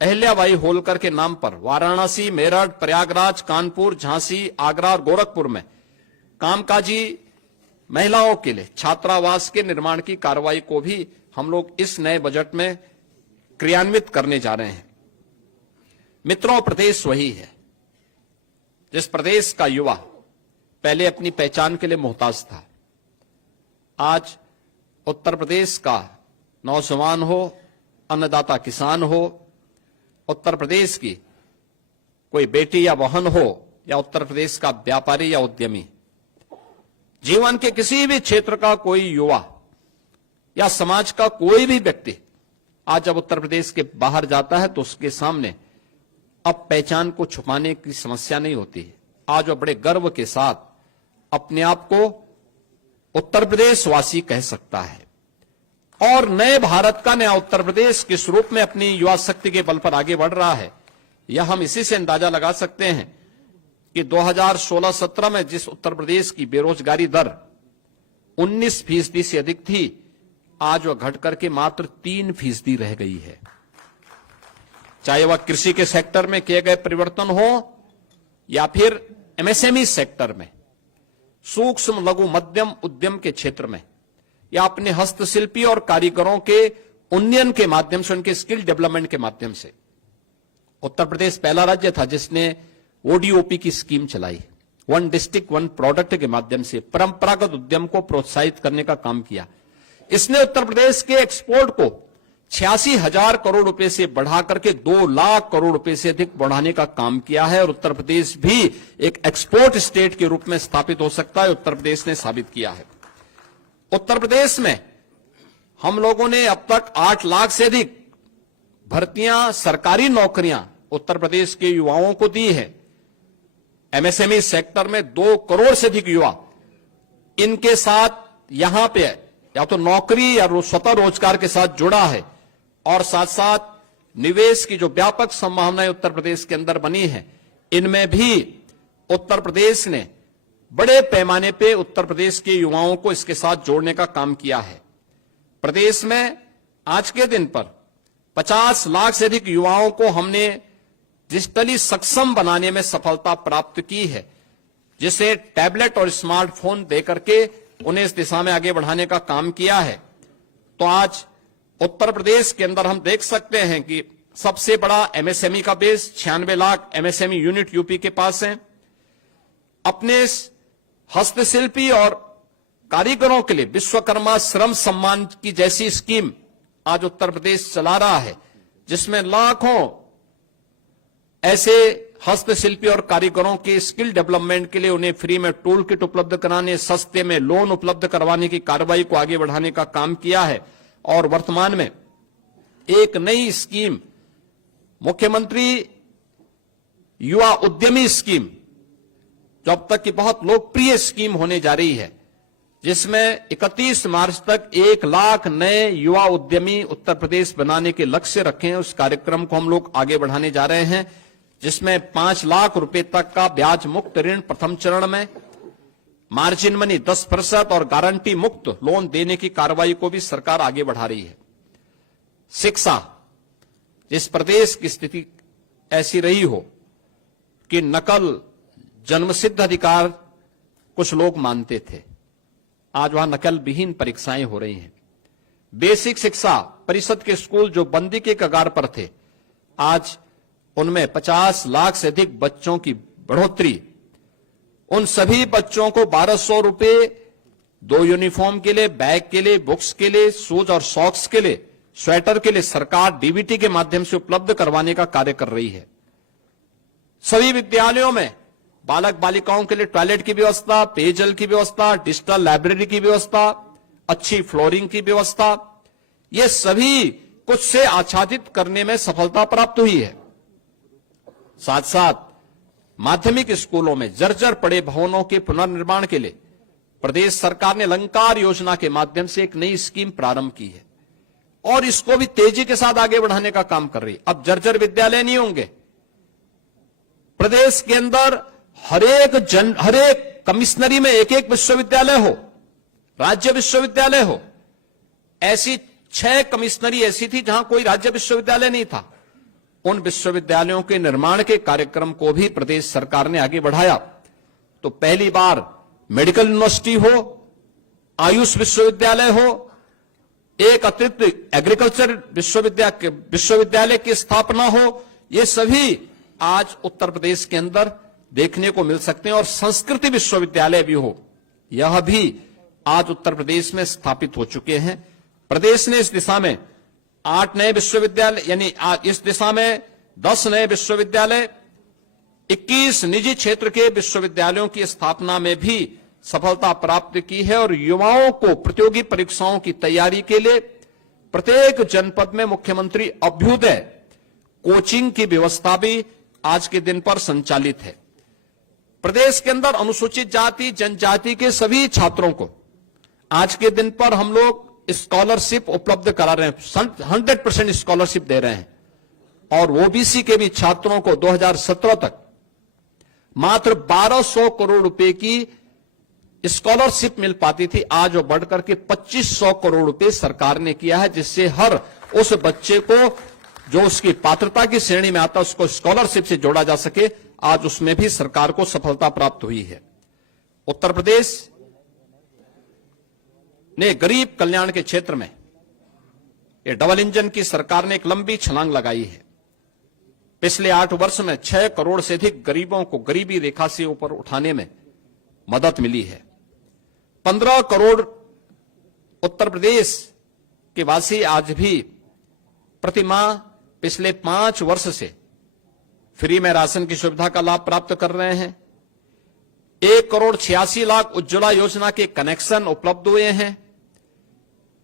अहिल्याबाई होलकर के नाम पर वाराणसी, मेरठ, प्रयागराज, कानपुर, झांसी, आगरा और गोरखपुर में कामकाजी महिलाओं के लिए छात्रावास के निर्माण की कार्रवाई को भी हम लोग इस नए बजट में क्रियान्वित करने जा रहे हैं। मित्रों, प्रदेश वही है जिस प्रदेश का युवा पहले अपनी पहचान के लिए मोहताज था। आज उत्तर प्रदेश का नौजवान हो, अन्नदाता किसान हो, उत्तर प्रदेश की कोई बेटी या बहन हो या उत्तर प्रदेश का व्यापारी या उद्यमी, जीवन के किसी भी क्षेत्र का कोई युवा या समाज का कोई भी व्यक्ति आज जब उत्तर प्रदेश के बाहर जाता है तो उसके सामने अब पहचान को छुपाने की समस्या नहीं होती है। आज वह बड़े गर्व के साथ अपने आप को उत्तर प्रदेश वासी कह सकता है और नए भारत का नया उत्तर प्रदेश किस रूप में अपनी युवा शक्ति के बल पर आगे बढ़ रहा है, यह हम इसी से अंदाजा लगा सकते हैं कि 2016-17 में जिस उत्तर प्रदेश की बेरोजगारी दर 19% से अधिक थी, आज वह घट करके मात्र 3% रह गई है। चाहे वह कृषि के सेक्टर में किए गए परिवर्तन हो या फिर एमएसएमई सेक्टर में, सूक्ष्म लघु मध्यम उद्यम के क्षेत्र में, या अपने हस्तशिल्पी और कारीगरों के उन्नयन के माध्यम से, उनके स्किल डेवलपमेंट के माध्यम से उत्तर प्रदेश पहला राज्य था जिसने ओडीओपी की स्कीम चलाई, 1 डिस्ट्रिक्ट 1 प्रोडक्ट के माध्यम से परंपरागत उद्यम को प्रोत्साहित करने का काम किया। इसने उत्तर प्रदेश के एक्सपोर्ट को 86,000 करोड़ रुपए से बढ़ा करके 2 लाख करोड़ रुपए से अधिक बढ़ाने का काम किया है और उत्तर प्रदेश भी एक एक्सपोर्ट स्टेट के रूप में स्थापित हो सकता है, उत्तर प्रदेश ने साबित किया है। उत्तर प्रदेश में हम लोगों ने अब तक 8 लाख से अधिक भर्तियां, सरकारी नौकरियां उत्तर प्रदेश के युवाओं को दी है। एमएसएमई सेक्टर में 2 करोड़ से अधिक युवा इनके साथ यहां पे या तो नौकरी या स्वतः रोजगार के साथ जुड़ा है और साथ साथ निवेश की जो व्यापक संभावनाएं उत्तर प्रदेश के अंदर बनी है, इनमें भी उत्तर प्रदेश ने बड़े पैमाने पे उत्तर प्रदेश के युवाओं को इसके साथ जोड़ने का काम किया है। प्रदेश में आज के दिन पर 50 लाख से अधिक युवाओं को हमने डिजिटली सक्षम बनाने में सफलता प्राप्त की है, जिसे टैबलेट और स्मार्टफोन देकर के उन्हें इस दिशा में आगे बढ़ाने का काम किया है। तो आज उत्तर प्रदेश के अंदर हम देख सकते हैं कि सबसे बड़ा एमएसएमई का base 96 lakh MSME unit UP के पास है। अपने हस्तशिल्पी और कारीगरों के लिए विश्वकर्मा श्रम सम्मान की जैसी स्कीम आज उत्तर प्रदेश चला रहा है, जिसमें लाखों ऐसे हस्तशिल्पी और कारीगरों के स्किल डेवलपमेंट के लिए उन्हें फ्री में टूल किट उपलब्ध कराने, सस्ते में लोन उपलब्ध करवाने की कार्रवाई को आगे बढ़ाने का काम किया है। और वर्तमान में एक नई स्कीम मुख्यमंत्री युवा उद्यमी स्कीम, जो अब तक की बहुत लोकप्रिय स्कीम होने जा रही है, जिसमें 31 मार्च तक 1 लाख नए युवा उद्यमी उत्तर प्रदेश बनाने के लक्ष्य रखे हैं। उस कार्यक्रम को हम लोग आगे बढ़ाने जा रहे हैं, जिसमें 5 लाख रुपए तक का ब्याज मुक्त ऋण प्रथम चरण में, मार्जिन मनी 10% और गारंटी मुक्त लोन देने की कार्रवाई को भी सरकार आगे बढ़ा रही है। शिक्षा, जिस प्रदेश की स्थिति ऐसी रही हो कि नकल जन्मसिद्ध अधिकार कुछ लोग मानते थे, आज वहां नकल विहीन परीक्षाएं हो रही हैं। बेसिक शिक्षा परिषद के स्कूल जो बंदी के कगार पर थे, आज उनमें 50 लाख से अधिक बच्चों की बढ़ोतरी उन सभी बच्चों को 1200 रुपए 2 यूनिफॉर्म के लिए, बैग के लिए, बुक्स के लिए, शूज और सॉक्स के लिए, स्वेटर के लिए सरकार डीबीटी के माध्यम से उपलब्ध करवाने का कार्य कर रही है। सभी विद्यालयों में बालक बालिकाओं के लिए टॉयलेट की व्यवस्था, पेयजल की व्यवस्था, डिजिटल लाइब्रेरी की व्यवस्था, अच्छी फ्लोरिंग की व्यवस्था, ये सभी कुछ से आच्छादित करने में सफलता प्राप्त हुई है। साथ साथ माध्यमिक स्कूलों में जर्जर पड़े भवनों के पुनर्निर्माण के लिए प्रदेश सरकार ने अलंकार योजना के माध्यम से एक नई स्कीम प्रारंभ की है और इसको भी तेजी के साथ आगे बढ़ाने का काम कर रही है। अब जर्जर विद्यालय नहीं होंगे। प्रदेश के अंदर हर एक कमिश्नरी में एक एक विश्वविद्यालय हो, राज्य विश्वविद्यालय हो। ऐसी 6 कमिश्नरी ऐसी थी जहां कोई राज्य विश्वविद्यालय नहीं था। उन विश्वविद्यालयों के निर्माण के कार्यक्रम को भी प्रदेश सरकार ने आगे बढ़ाया। तो पहली बार मेडिकल यूनिवर्सिटी हो, आयुष विश्वविद्यालय हो, एक अतिरिक्त एग्रीकल्चर विश्वविद्यालय की स्थापना हो, ये सभी आज उत्तर प्रदेश के अंदर देखने को मिल सकते हैं। और संस्कृति विश्वविद्यालय भी हो, यह भी आज उत्तर प्रदेश में स्थापित हो चुके हैं। प्रदेश ने इस दिशा में 8 नए विश्वविद्यालय, यानी इस दिशा में 10 नए विश्वविद्यालय, 21 निजी क्षेत्र के विश्वविद्यालयों की स्थापना में भी सफलता प्राप्त की है। और युवाओं को प्रतियोगी परीक्षाओं की तैयारी के लिए प्रत्येक जनपद में मुख्यमंत्री अभ्युदय कोचिंग की व्यवस्था भी आज के दिन पर संचालित है। प्रदेश के अंदर अनुसूचित जाति जनजाति के सभी छात्रों को आज के दिन पर हम लोग स्कॉलरशिप उपलब्ध करा रहे हैं, 100% स्कॉलरशिप दे रहे हैं। और ओबीसी के भी छात्रों को 2017 तक मात्र 1200 करोड़ रुपए की स्कॉलरशिप मिल पाती थी, आज वो बढ़कर के 2500 करोड़ रुपए सरकार ने किया है, जिससे हर उस बच्चे को जो उसकी पात्रता की श्रेणी में आता उसको स्कॉलरशिप से जोड़ा जा सके। आज उसमें भी सरकार को सफलता प्राप्त हुई है। उत्तर प्रदेश ने गरीब कल्याण के क्षेत्र में ये डबल इंजन की सरकार ने एक लंबी छलांग लगाई है। पिछले 8 वर्ष में 6 करोड़ से अधिक गरीबों को गरीबी रेखा से ऊपर उठाने में मदद मिली है। 15 करोड़ उत्तर प्रदेश के वासी आज भी प्रतिमाह पिछले 5 वर्ष से फ्री में राशन की सुविधा का लाभ प्राप्त कर रहे हैं। 1 करोड़ 86 लाख उज्ज्वला योजना के कनेक्शन उपलब्ध हुए हैं।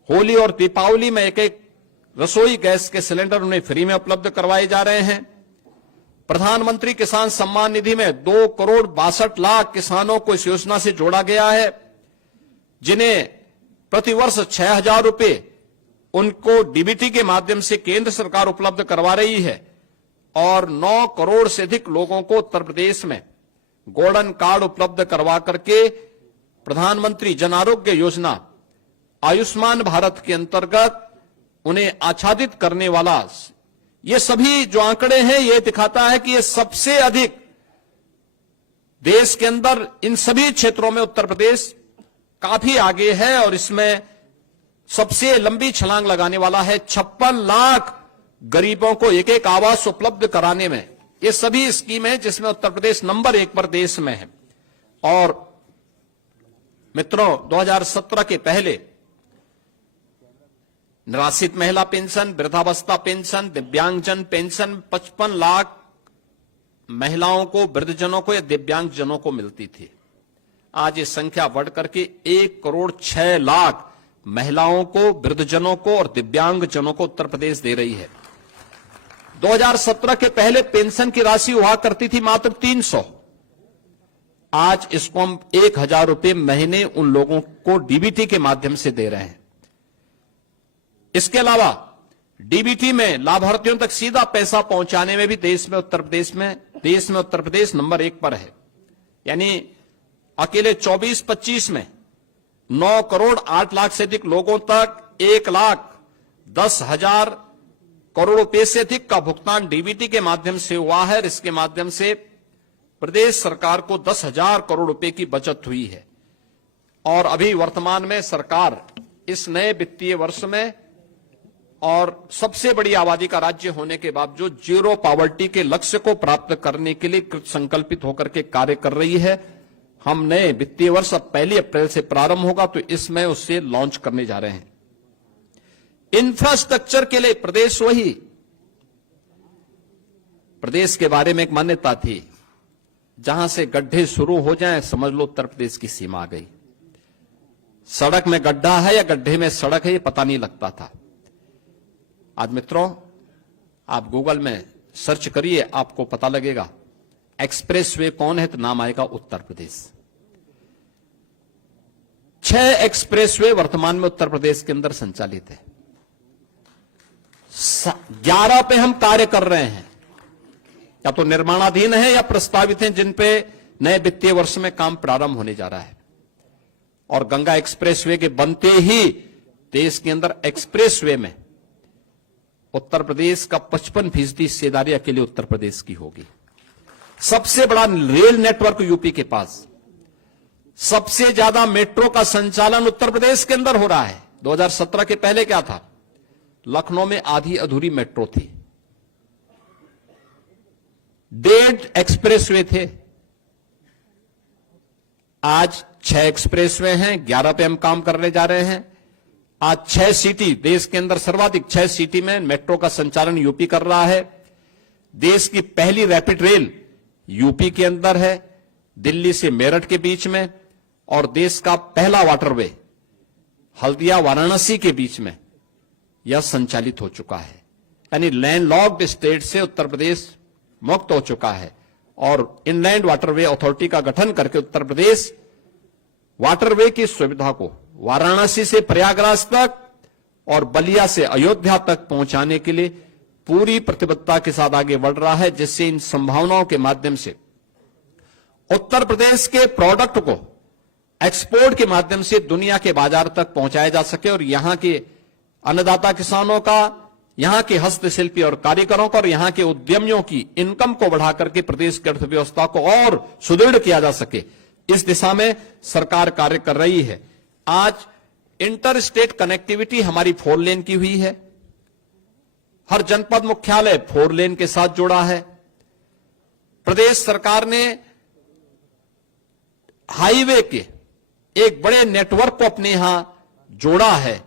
होली और दीपावली में एक रसोई गैस के सिलेंडर उन्हें फ्री में उपलब्ध करवाए जा रहे हैं। प्रधानमंत्री किसान सम्मान निधि में 2 करोड़ 62 लाख किसानों को इस योजना से जोड़ा गया है, जिन्हें प्रतिवर्ष 6000 रुपए उनको डीबीटी के माध्यम से केंद्र सरकार उपलब्ध करवा रही है। और 9 करोड़ से अधिक लोगों को उत्तर प्रदेश में गोल्डन कार्ड उपलब्ध करवा करके प्रधानमंत्री जन आरोग्य योजना आयुष्मान भारत के अंतर्गत उन्हें आच्छादित करने वाला ये सभी जो आंकड़े हैं, ये दिखाता है कि ये सबसे अधिक देश के अंदर इन सभी क्षेत्रों में उत्तर प्रदेश काफी आगे है। और इसमें सबसे लंबी छलांग लगाने वाला है। 56 लाख गरीबों को एक एक आवास उपलब्ध कराने में ये सभी स्कीम है, जिसमें उत्तर प्रदेश नंबर 1 पर देश में है। और मित्रों, 2017 के पहले निराश्रित महिला पेंशन, वृद्धावस्था पेंशन, दिव्यांगजन पेंशन 55 लाख महिलाओं को, वृद्धजनों को या दिव्यांगजनों को मिलती थी। आज ये संख्या बढ़कर के 1 करोड़ 6 लाख महिलाओं को, वृद्धजनों को और दिव्यांगजनों को उत्तर प्रदेश दे रही है। 2017 के पहले पेंशन की राशि हुआ करती थी मात्र 300। आज इसको हम 1000 रुपए महीने उन लोगों को डीबीटी के माध्यम से दे रहे हैं। इसके अलावा डीबीटी में लाभार्थियों तक सीधा पैसा पहुंचाने में भी देश में उत्तर प्रदेश नंबर 1 पर है। यानी अकेले 24-25 में 9 करोड़ 8 लाख से अधिक लोगों तक 1,10,000 करोड़ रुपए से अधिक का भुगतान डीबीटी के माध्यम से हुआ है। इसके माध्यम से प्रदेश सरकार को 10,000 करोड़ रुपए की बचत हुई है। और अभी वर्तमान में सरकार इस नए वित्तीय वर्ष में और सबसे बड़ी आबादी का राज्य होने के बावजूद जीरो पॉवर्टी के लक्ष्य को प्राप्त करने के लिए कृत संकल्पित होकर के कार्य कर रही है। हम नए वित्तीय वर्ष अब 1 अप्रैल से प्रारंभ होगा तो इसमें उससे लॉन्च करने जा रहे हैं। इंफ्रास्ट्रक्चर के लिए प्रदेश के बारे में एक मान्यता थी, जहां से गड्ढे शुरू हो जाएं समझ लो उत्तर प्रदेश की सीमा आ गई। सड़क में गड्ढा है या गड्ढे में सड़क है ये पता नहीं लगता था। आज मित्रों, आप गूगल में सर्च करिए, आपको पता लगेगा एक्सप्रेसवे कौन है, तो नाम आएगा उत्तर प्रदेश। 6 एक्सप्रेसवे वर्तमान में उत्तर प्रदेश के अंदर संचालित है। 11 पे हम कार्य कर रहे हैं, या तो निर्माणाधीन है या प्रस्तावित हैं, जिन पे नए वित्तीय वर्ष में काम प्रारंभ होने जा रहा है। और गंगा एक्सप्रेसवे के बनते ही देश के अंदर एक्सप्रेसवे में उत्तर प्रदेश का 55% हिस्सेदारी अकेले उत्तर प्रदेश की होगी। सबसे बड़ा रेल नेटवर्क यूपी के पास, सबसे ज्यादा मेट्रो का संचालन उत्तर प्रदेश के अंदर हो रहा है। 2017 के पहले क्या था? लखनऊ में आधी अधूरी मेट्रो थी, 1.5 एक्सप्रेसवे थे। आज 6 एक्सप्रेसवे हैं, 11 पे हम काम करने जा रहे हैं। आज 6 सिटी, देश के अंदर सर्वाधिक 6 सिटी में मेट्रो का संचालन यूपी कर रहा है। देश की पहली रैपिड रेल यूपी के अंदर है, दिल्ली से मेरठ के बीच में। और देश का पहला वाटरवे हल्दिया वाराणसी के बीच में यह संचालित हो चुका है। यानी लैंडलॉक्ड स्टेट से उत्तर प्रदेश मुक्त हो चुका है और इनलैंड वाटरवे अथॉरिटी का गठन करके उत्तर प्रदेश वाटरवे की सुविधा को वाराणसी से प्रयागराज तक और बलिया से अयोध्या तक पहुंचाने के लिए पूरी प्रतिबद्धता के साथ आगे बढ़ रहा है, जिससे इन संभावनाओं के माध्यम से उत्तर प्रदेश के प्रोडक्ट को एक्सपोर्ट के माध्यम से दुनिया के बाजार तक पहुंचाया जा सके और यहां के अन्नदाता किसानों का, यहां के हस्तशिल्पी और कारीगरों का और यहां के उद्यमियों की इनकम को बढ़ाकर के प्रदेश की अर्थव्यवस्था को और सुदृढ़ किया जा सके, इस दिशा में सरकार कार्य कर रही है। आज इंटर स्टेट कनेक्टिविटी हमारी 4 लेन की हुई है। हर जनपद मुख्यालय 4 लेन के साथ जुड़ा है। प्रदेश सरकार ने हाईवे के एक बड़े नेटवर्क को अपने यहां जोड़ा है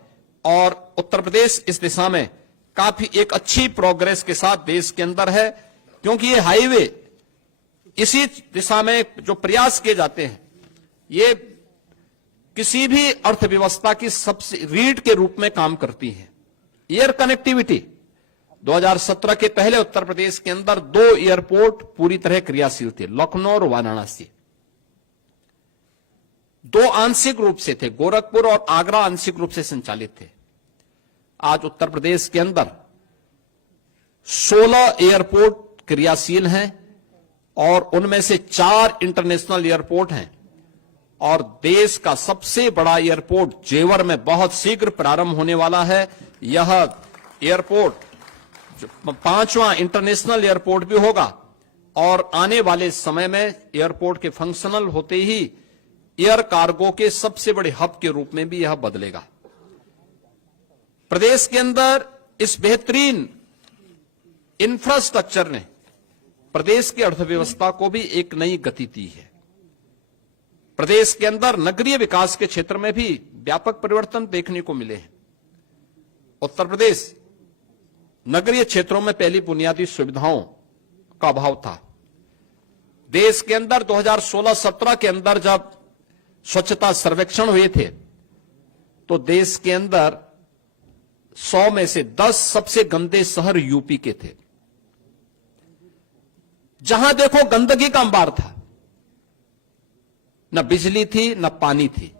और उत्तर प्रदेश इस दिशा में काफी एक अच्छी प्रोग्रेस के साथ देश के अंदर है, क्योंकि ये हाईवे इसी दिशा में जो प्रयास किए जाते हैं, ये किसी भी अर्थव्यवस्था की सबसे रीढ़ के रूप में काम करती है। एयर कनेक्टिविटी 2017 के पहले उत्तर प्रदेश के अंदर 2 एयरपोर्ट पूरी तरह क्रियाशील थे, लखनऊ और वाराणसी। 2 आंशिक रूप से थे, गोरखपुर और आगरा आंशिक रूप से संचालित थे। आज उत्तर प्रदेश के अंदर 16 एयरपोर्ट क्रियाशील हैं और उनमें से 4 इंटरनेशनल एयरपोर्ट हैं और देश का सबसे बड़ा एयरपोर्ट जेवर में बहुत शीघ्र प्रारंभ होने वाला है। यह एयरपोर्ट 5वां इंटरनेशनल एयरपोर्ट भी होगा और आने वाले समय में एयरपोर्ट के फंक्शनल होते ही एयर कार्गो के सबसे बड़े हब के रूप में भी यह बदलेगा। प्रदेश के अंदर इस बेहतरीन इंफ्रास्ट्रक्चर ने प्रदेश की अर्थव्यवस्था को भी एक नई गति दी है। प्रदेश के अंदर नगरीय विकास के क्षेत्र में भी व्यापक परिवर्तन देखने को मिले हैं। उत्तर प्रदेश नगरीय क्षेत्रों में पहली बुनियादी सुविधाओं का अभाव था। देश के अंदर 2016-17 के अंदर जब स्वच्छता सर्वेक्षण हुए थे तो देश के अंदर 100 में से 10 सबसे गंदे शहर यूपी के थे। जहां देखो गंदगी का अंबार था, न बिजली थी, न पानी थी,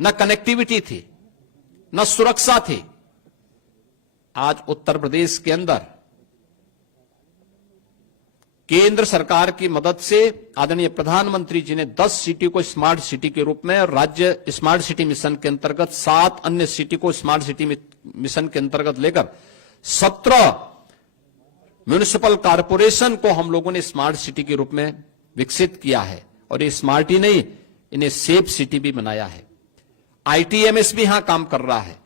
न कनेक्टिविटी थी, न सुरक्षा थी। आज उत्तर प्रदेश के अंदर केंद्र सरकार की मदद से आदरणीय प्रधानमंत्री जी ने 10 सिटी को स्मार्ट सिटी के रूप में और राज्य स्मार्ट सिटी मिशन के अंतर्गत 7 अन्य सिटी को स्मार्ट सिटी मिशन के अंतर्गत लेकर 17 म्युनिसिपल कॉरपोरेशन को हम लोगों ने स्मार्ट सिटी के रूप में विकसित किया है। और ये स्मार्ट ही नहीं, इन्हें सेफ सिटी भी बनाया है। आईटीएमएस भी यहां काम कर रहा है।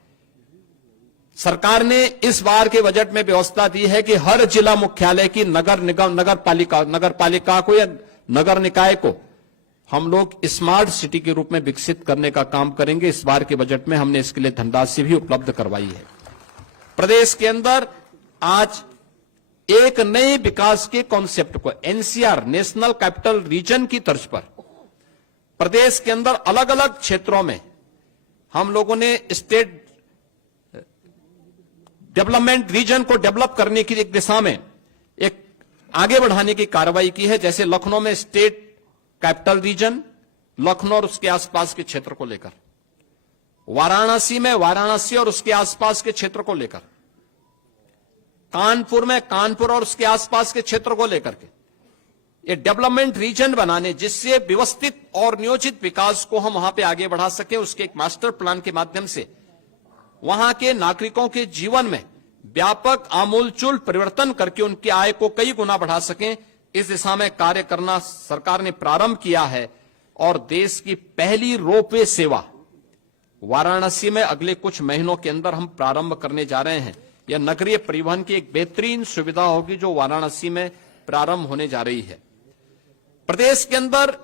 सरकार ने इस बार के बजट में व्यवस्था दी है कि हर जिला मुख्यालय की नगर पालिका को या नगर निकाय को हम लोग स्मार्ट सिटी के रूप में विकसित करने का काम करेंगे। इस बार के बजट में हमने इसके लिए धनराशि भी उपलब्ध करवाई है। प्रदेश के अंदर आज एक नए विकास के कॉन्सेप्ट को एनसीआर नेशनल कैपिटल रीजन की तर्ज पर प्रदेश के अंदर अलग अलग क्षेत्रों में हम लोगों ने स्टेट डेवलपमेंट रीजन को डेवलप करने की एक दिशा में एक आगे बढ़ाने की कार्रवाई की है। जैसे लखनऊ में स्टेट कैपिटल रीजन, लखनऊ और उसके आसपास के क्षेत्र को लेकर, वाराणसी में वाराणसी और उसके आसपास के क्षेत्र को लेकर, कानपुर में कानपुर और उसके आसपास के क्षेत्र को लेकर के ये डेवलपमेंट रीजन बनाने, जिससे व्यवस्थित और नियोजित विकास को हम वहां पे आगे बढ़ा सके। उसके एक मास्टर प्लान के माध्यम से वहां के नागरिकों के जीवन में व्यापक आमूलचूल परिवर्तन करके उनकी आय को कई गुना बढ़ा सकें, इस दिशा में कार्य करना सरकार ने प्रारंभ किया है। और देश की पहली रोपवे सेवा वाराणसी में अगले कुछ महीनों के अंदर हम प्रारंभ करने जा रहे हैं। यह नगरीय परिवहन की एक बेहतरीन सुविधा होगी जो वाराणसी में प्रारंभ होने जा रही है। प्रदेश के अंदर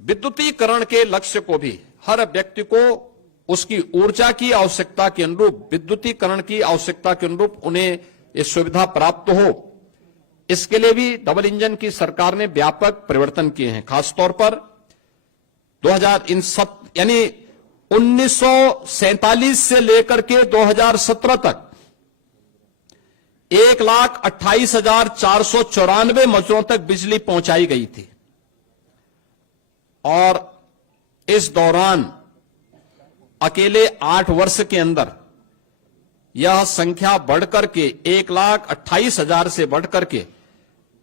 विद्युतीकरण के लक्ष्य को भी हर व्यक्ति को उसकी ऊर्जा की आवश्यकता के अनुरूप, विद्युतीकरण की आवश्यकता के अनुरूप उन्हें ये सुविधा प्राप्त हो, इसके लिए भी डबल इंजन की सरकार ने व्यापक परिवर्तन किए हैं। खासतौर पर 1947 से लेकर के 2017 तक 1,28,494 मजदूरों तक बिजली पहुंचाई गई थी और इस दौरान अकेले 8 वर्ष के अंदर यह संख्या बढ़कर के 1,28,000 से बढ़कर के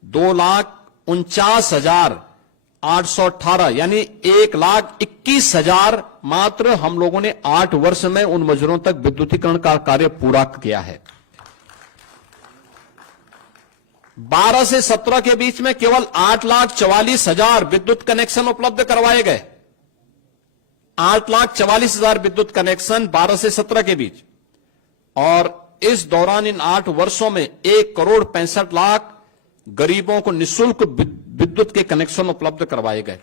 2,49,818 यानी 1,21,000 मात्र हम लोगों ने 8 वर्ष में उन मजदूरों तक विद्युतीकरण का कार्य पूरा किया है। 12 से 17 के बीच में केवल 8,44,000 विद्युत कनेक्शन उपलब्ध करवाए गए। 8,44,000 विद्युत कनेक्शन 12 से 17 के बीच, और इस दौरान इन 8 वर्षों में 1,65,00,000 गरीबों को निःशुल्क विद्युत के कनेक्शन उपलब्ध करवाए गए।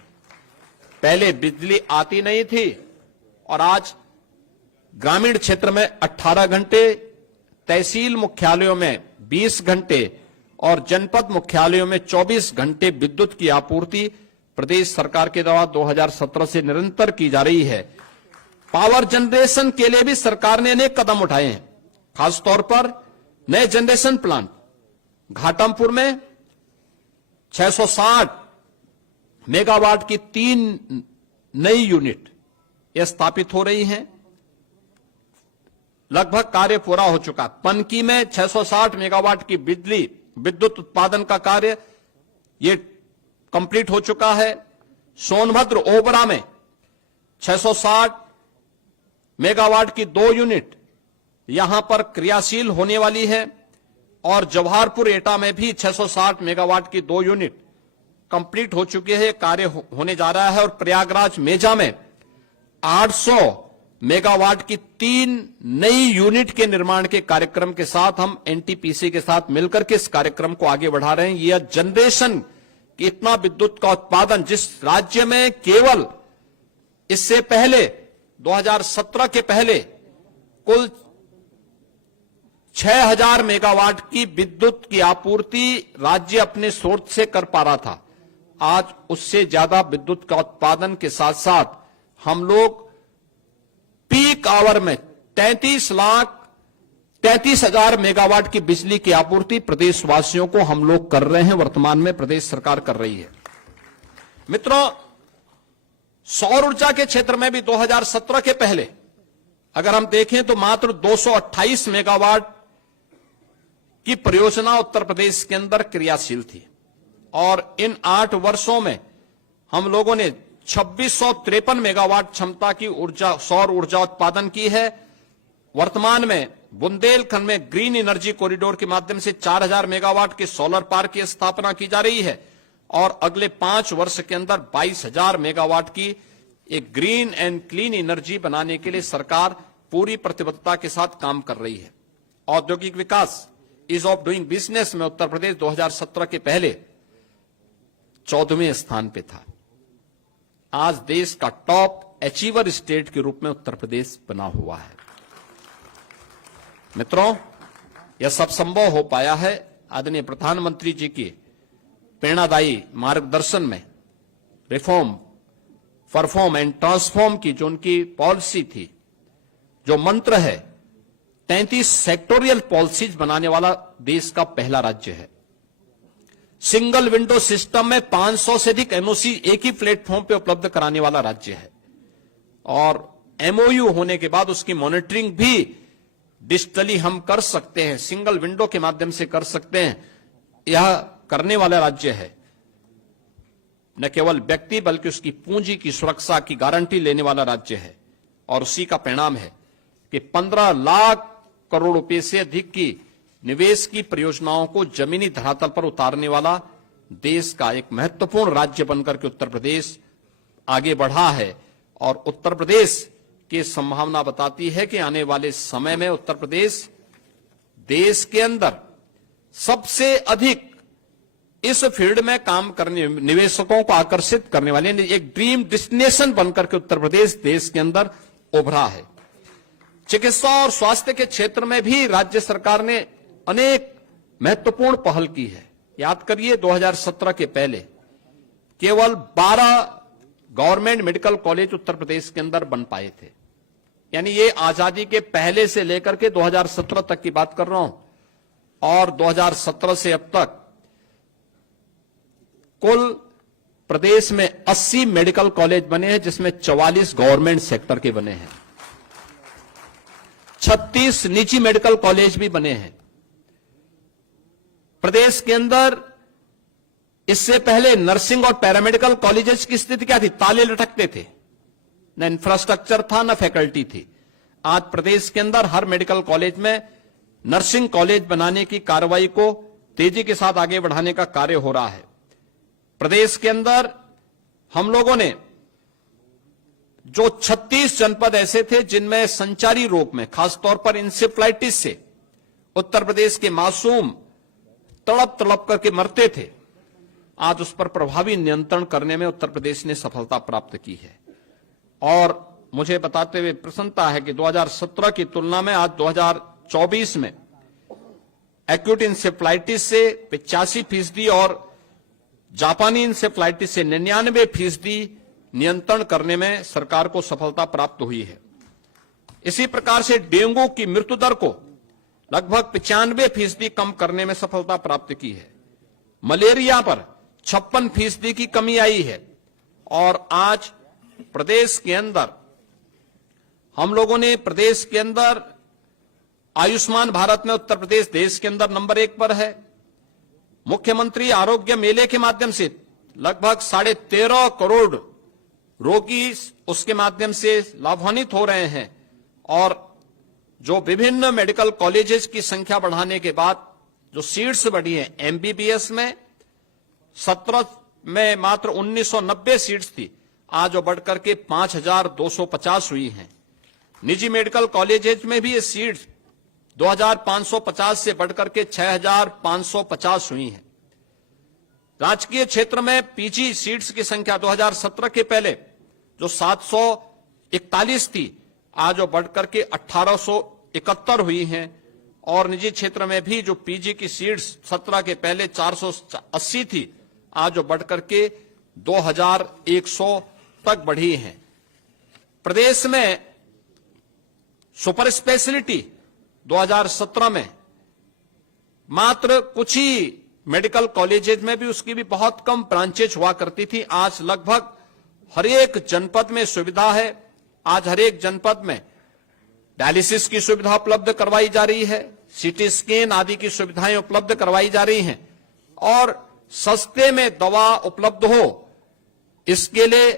पहले बिजली आती नहीं थी और आज ग्रामीण क्षेत्र में 18 घंटे, तहसील मुख्यालयों में 20 घंटे और जनपद मुख्यालयों में 24 घंटे विद्युत की आपूर्ति प्रदेश सरकार के द्वारा 2017 से निरंतर की जा रही है। पावर जनरेशन के लिए भी सरकार ने अनेक कदम उठाए हैं। खासतौर पर नए जनरेशन प्लांट घाटमपुर में 660 मेगावाट की 3 नई यूनिट यह स्थापित हो रही हैं। लगभग कार्य पूरा हो चुका। पनकी में 660 मेगावाट की विद्युत उत्पादन का कार्य ये कंप्लीट हो चुका है। सोनभद्र ओबरा में 660 मेगावाट की 2 यूनिट यहां पर क्रियाशील होने वाली है और जवाहरपुर एटा में भी 660 मेगावाट की 2 यूनिट कंप्लीट हो चुके हैं, कार्य होने जा रहा है। और प्रयागराज मेजा में 800 मेगावाट की 3 नई यूनिट के निर्माण के कार्यक्रम के साथ हम एनटीपीसी के साथ मिलकर के इस कार्यक्रम को आगे बढ़ा रहे हैं। यह जनरेशन कि इतना विद्युत का उत्पादन जिस राज्य में केवल इससे पहले 2017 के पहले कुल 6,000 मेगावाट की विद्युत की आपूर्ति राज्य अपने स्रोत से कर पा रहा था, आज उससे ज्यादा विद्युत का उत्पादन के साथ साथ हम लोग पीक आवर में 33,33,000 मेगावाट की बिजली की आपूर्ति प्रदेशवासियों को हम लोग कर रहे हैं। वर्तमान में प्रदेश सरकार कर रही है। मित्रों, सौर ऊर्जा के क्षेत्र में भी 2017 के पहले अगर हम देखें तो मात्र 228 मेगावाट की परियोजना उत्तर प्रदेश के अंदर क्रियाशील थी और इन 8 वर्षों में हम लोगों ने 2653 मेगावाट क्षमता की सौर ऊर्जा उत्पादन की है। वर्तमान में बुंदेलखंड में ग्रीन एनर्जी कॉरिडोर के माध्यम से 4,000 मेगावाट के सोलर पार्क की स्थापना की जा रही है और अगले 5 वर्ष के अंदर 22,000 मेगावाट की एक ग्रीन एंड क्लीन एनर्जी बनाने के लिए सरकार पूरी प्रतिबद्धता के साथ काम कर रही है। औद्योगिक विकास, ईज ऑफ डूइंग बिजनेस में उत्तर प्रदेश 2017 के पहले 14वें स्थान पे था। आज देश का टॉप अचीवर स्टेट के रूप में उत्तर प्रदेश बना हुआ है। मित्रों, यह सब संभव हो पाया है आदरणीय प्रधानमंत्री जी के प्रेरणादायी मार्गदर्शन में। रिफॉर्म, परफॉर्म एंड ट्रांसफॉर्म की जो उनकी पॉलिसी थी, जो मंत्र है, 33 सेक्टोरियल पॉलिसीज बनाने वाला देश का पहला राज्य है। सिंगल विंडो सिस्टम में 500 से अधिक एनओसी एक ही प्लेटफॉर्म पे उपलब्ध कराने वाला राज्य है। और एमओयू होने के बाद उसकी मॉनिटरिंग भी डिजिटली हम कर सकते हैं, सिंगल विंडो के माध्यम से कर सकते हैं। यह करने वाला राज्य है। न केवल व्यक्ति बल्कि उसकी पूंजी की सुरक्षा की गारंटी लेने वाला राज्य है। और उसी का परिणाम है कि 15 लाख करोड़ रुपए से अधिक की निवेश की परियोजनाओं को जमीनी धरातल पर उतारने वाला देश का एक महत्वपूर्ण राज्य बनकर के उत्तर प्रदेश आगे बढ़ा है। और उत्तर प्रदेश की संभावना बताती है कि आने वाले समय में उत्तर प्रदेश देश के अंदर सबसे अधिक इस फील्ड में काम करने, निवेशकों को आकर्षित करने वाले एक ड्रीम डेस्टिनेशन बनकर के उत्तर प्रदेश देश के अंदर उभरा है। चिकित्सा और स्वास्थ्य के क्षेत्र में भी राज्य सरकार ने अनेक महत्वपूर्ण पहल की है। याद करिए, 2017 के पहले केवल 12 government medical college Uttar Pradesh के अंदर बन पाए थे। यानी ये आजादी के पहले से लेकर के 2017 तक की बात कर रहा हूं। और 2017 से अब तक कुल प्रदेश में 80 मेडिकल कॉलेज बने हैं, जिसमें 44 गवर्नमेंट सेक्टर के बने हैं। 36 निजी मेडिकल कॉलेज भी बने हैं। प्रदेश के अंदर इससे पहले नर्सिंग और पैरामेडिकल कॉलेजेस की स्थिति क्या थी? ताले लटकते थे, न इंफ्रास्ट्रक्चर था न फैकल्टी थी। आज प्रदेश के अंदर हर मेडिकल कॉलेज में नर्सिंग कॉलेज बनाने की कार्रवाई को तेजी के साथ आगे बढ़ाने का कार्य हो रहा है। प्रदेश के अंदर हम लोगों ने जो 36 जनपद ऐसे थे जिनमें संचारी रोग में, खासतौर पर इंसेफ्लाइटिस से उत्तर प्रदेश के मासूम तड़प तड़प करके मरते थे, आज उस पर प्रभावी नियंत्रण करने में उत्तर प्रदेश ने सफलता प्राप्त की है। और मुझे बताते हुए प्रसन्नता है कि 2017 की तुलना में आज 2024 में एक्यूट इंसेफ्लाइटिस से 85% और जापानी इंसेफ्लाइटिस से 99% नियंत्रण करने में सरकार को सफलता प्राप्त हुई है। इसी प्रकार से डेंगू की मृत्यु दर को लगभग 95% कम करने में सफलता प्राप्त की है। मलेरिया पर 56% की कमी आई है। और आज प्रदेश के अंदर हम लोगों ने प्रदेश के अंदर आयुष्मान भारत में उत्तर प्रदेश देश के अंदर नंबर 1 पर है। मुख्यमंत्री आरोग्य मेले के माध्यम से लगभग 13.5 करोड़ रोगी उसके माध्यम से लाभान्वित हो रहे हैं। और जो विभिन्न मेडिकल कॉलेजेस की संख्या बढ़ाने के बाद जो सीट्स बढ़ी हैं, एमबीबीएस में 17 में मात्र 1990 सीट्स थी, आज वो बढ़कर के 5250 हुई हैं। निजी मेडिकल कॉलेजेस में भी ये सीट्स 2550 से बढ़कर के 6550 हुई हैं। राजकीय क्षेत्र में पीजी सीट्स की संख्या 2017 के पहले जो 741 थी, आज वो बढ़कर के 1871 हुई हैं। और निजी क्षेत्र में भी जो पीजी की सीट्स 17 के पहले 480 थी, आज वो बढ़कर के 2100 तक बढ़ी हैं। प्रदेश में सुपर स्पेशलिटी 2017 में मात्र कुछ ही मेडिकल कॉलेजेस में भी उसकी भी बहुत कम ब्रांचेज हुआ करती थी। आज लगभग हर एक जनपद में सुविधा है। आज हर एक जनपद में डायलिसिस की सुविधा उपलब्ध करवाई जा रही है, सीटी स्कैन आदि की सुविधाएं उपलब्ध करवाई जा रही हैं। और सस्ते में दवा उपलब्ध हो, इसके लिए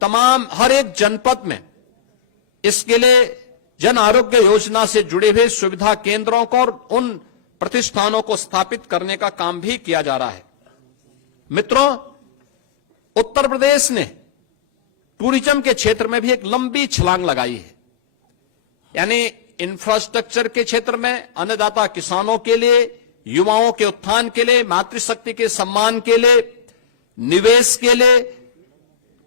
तमाम हर एक जनपद में इसके लिए जन आरोग्य योजना से जुड़े हुए सुविधा केंद्रों को और उन प्रतिष्ठानों को स्थापित करने का काम भी किया जा रहा है। मित्रों, उत्तर प्रदेश ने टूरिज्म के क्षेत्र में भी एक लंबी छलांग लगाई है। यानी इंफ्रास्ट्रक्चर के क्षेत्र में अन्नदाता किसानों के लिए, युवाओं के उत्थान के लिए, मातृशक्ति के सम्मान के लिए, निवेश के लिए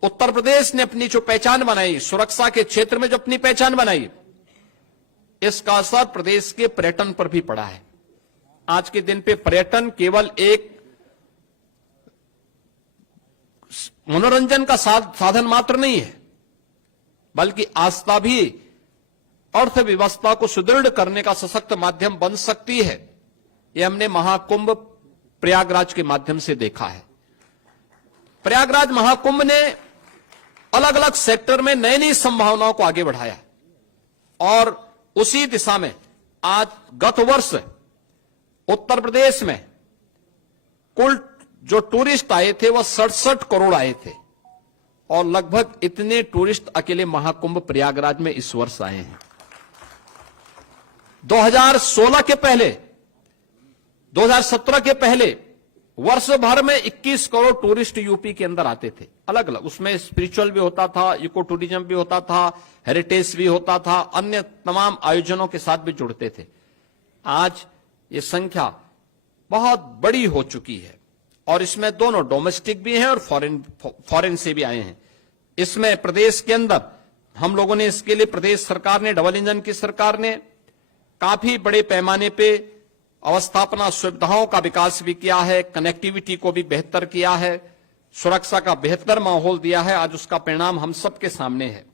उत्तर प्रदेश ने अपनी जो पहचान बनाई, सुरक्षा के क्षेत्र में जो अपनी पहचान बनाई, इसका असर प्रदेश के पर्यटन पर भी पड़ा है। आज के दिन पे पर्यटन केवल एक मनोरंजन का साधन मात्र नहीं है, बल्कि आस्था भी अर्थव्यवस्था को सुदृढ़ करने का सशक्त माध्यम बन सकती है। यह हमने महाकुंभ प्रयागराज के माध्यम से देखा है। प्रयागराज महाकुंभ ने अलग अलग सेक्टर में नई नई संभावनाओं को आगे बढ़ाया और उसी दिशा में आज गत वर्ष उत्तर प्रदेश में कुल जो टूरिस्ट आए थे वह 67 करोड़ आए थे और लगभग इतने टूरिस्ट अकेले महाकुंभ प्रयागराज में इस वर्ष आए हैं। 2016 के पहले, 2017 के पहले वर्ष भर में 21 करोड़ टूरिस्ट यूपी के अंदर आते थे, अलग अलग। उसमें स्पिरिचुअल भी होता था, इको टूरिज्म भी होता था, हेरिटेज भी होता था, अन्य तमाम आयोजनों के साथ भी जुड़ते थे। आज ये संख्या बहुत बड़ी हो चुकी है और इसमें दोनों डोमेस्टिक भी हैं और फॉरेन से भी आए हैं। इसमें प्रदेश के अंदर हम लोगों ने इसके लिए प्रदेश सरकार ने, डबल इंजन की सरकार ने काफी बड़े पैमाने पे अवस्थापना सुविधाओं का विकास भी किया है, कनेक्टिविटी को भी बेहतर किया है, सुरक्षा का बेहतर माहौल दिया है। आज उसका परिणाम हम सबके सामने है।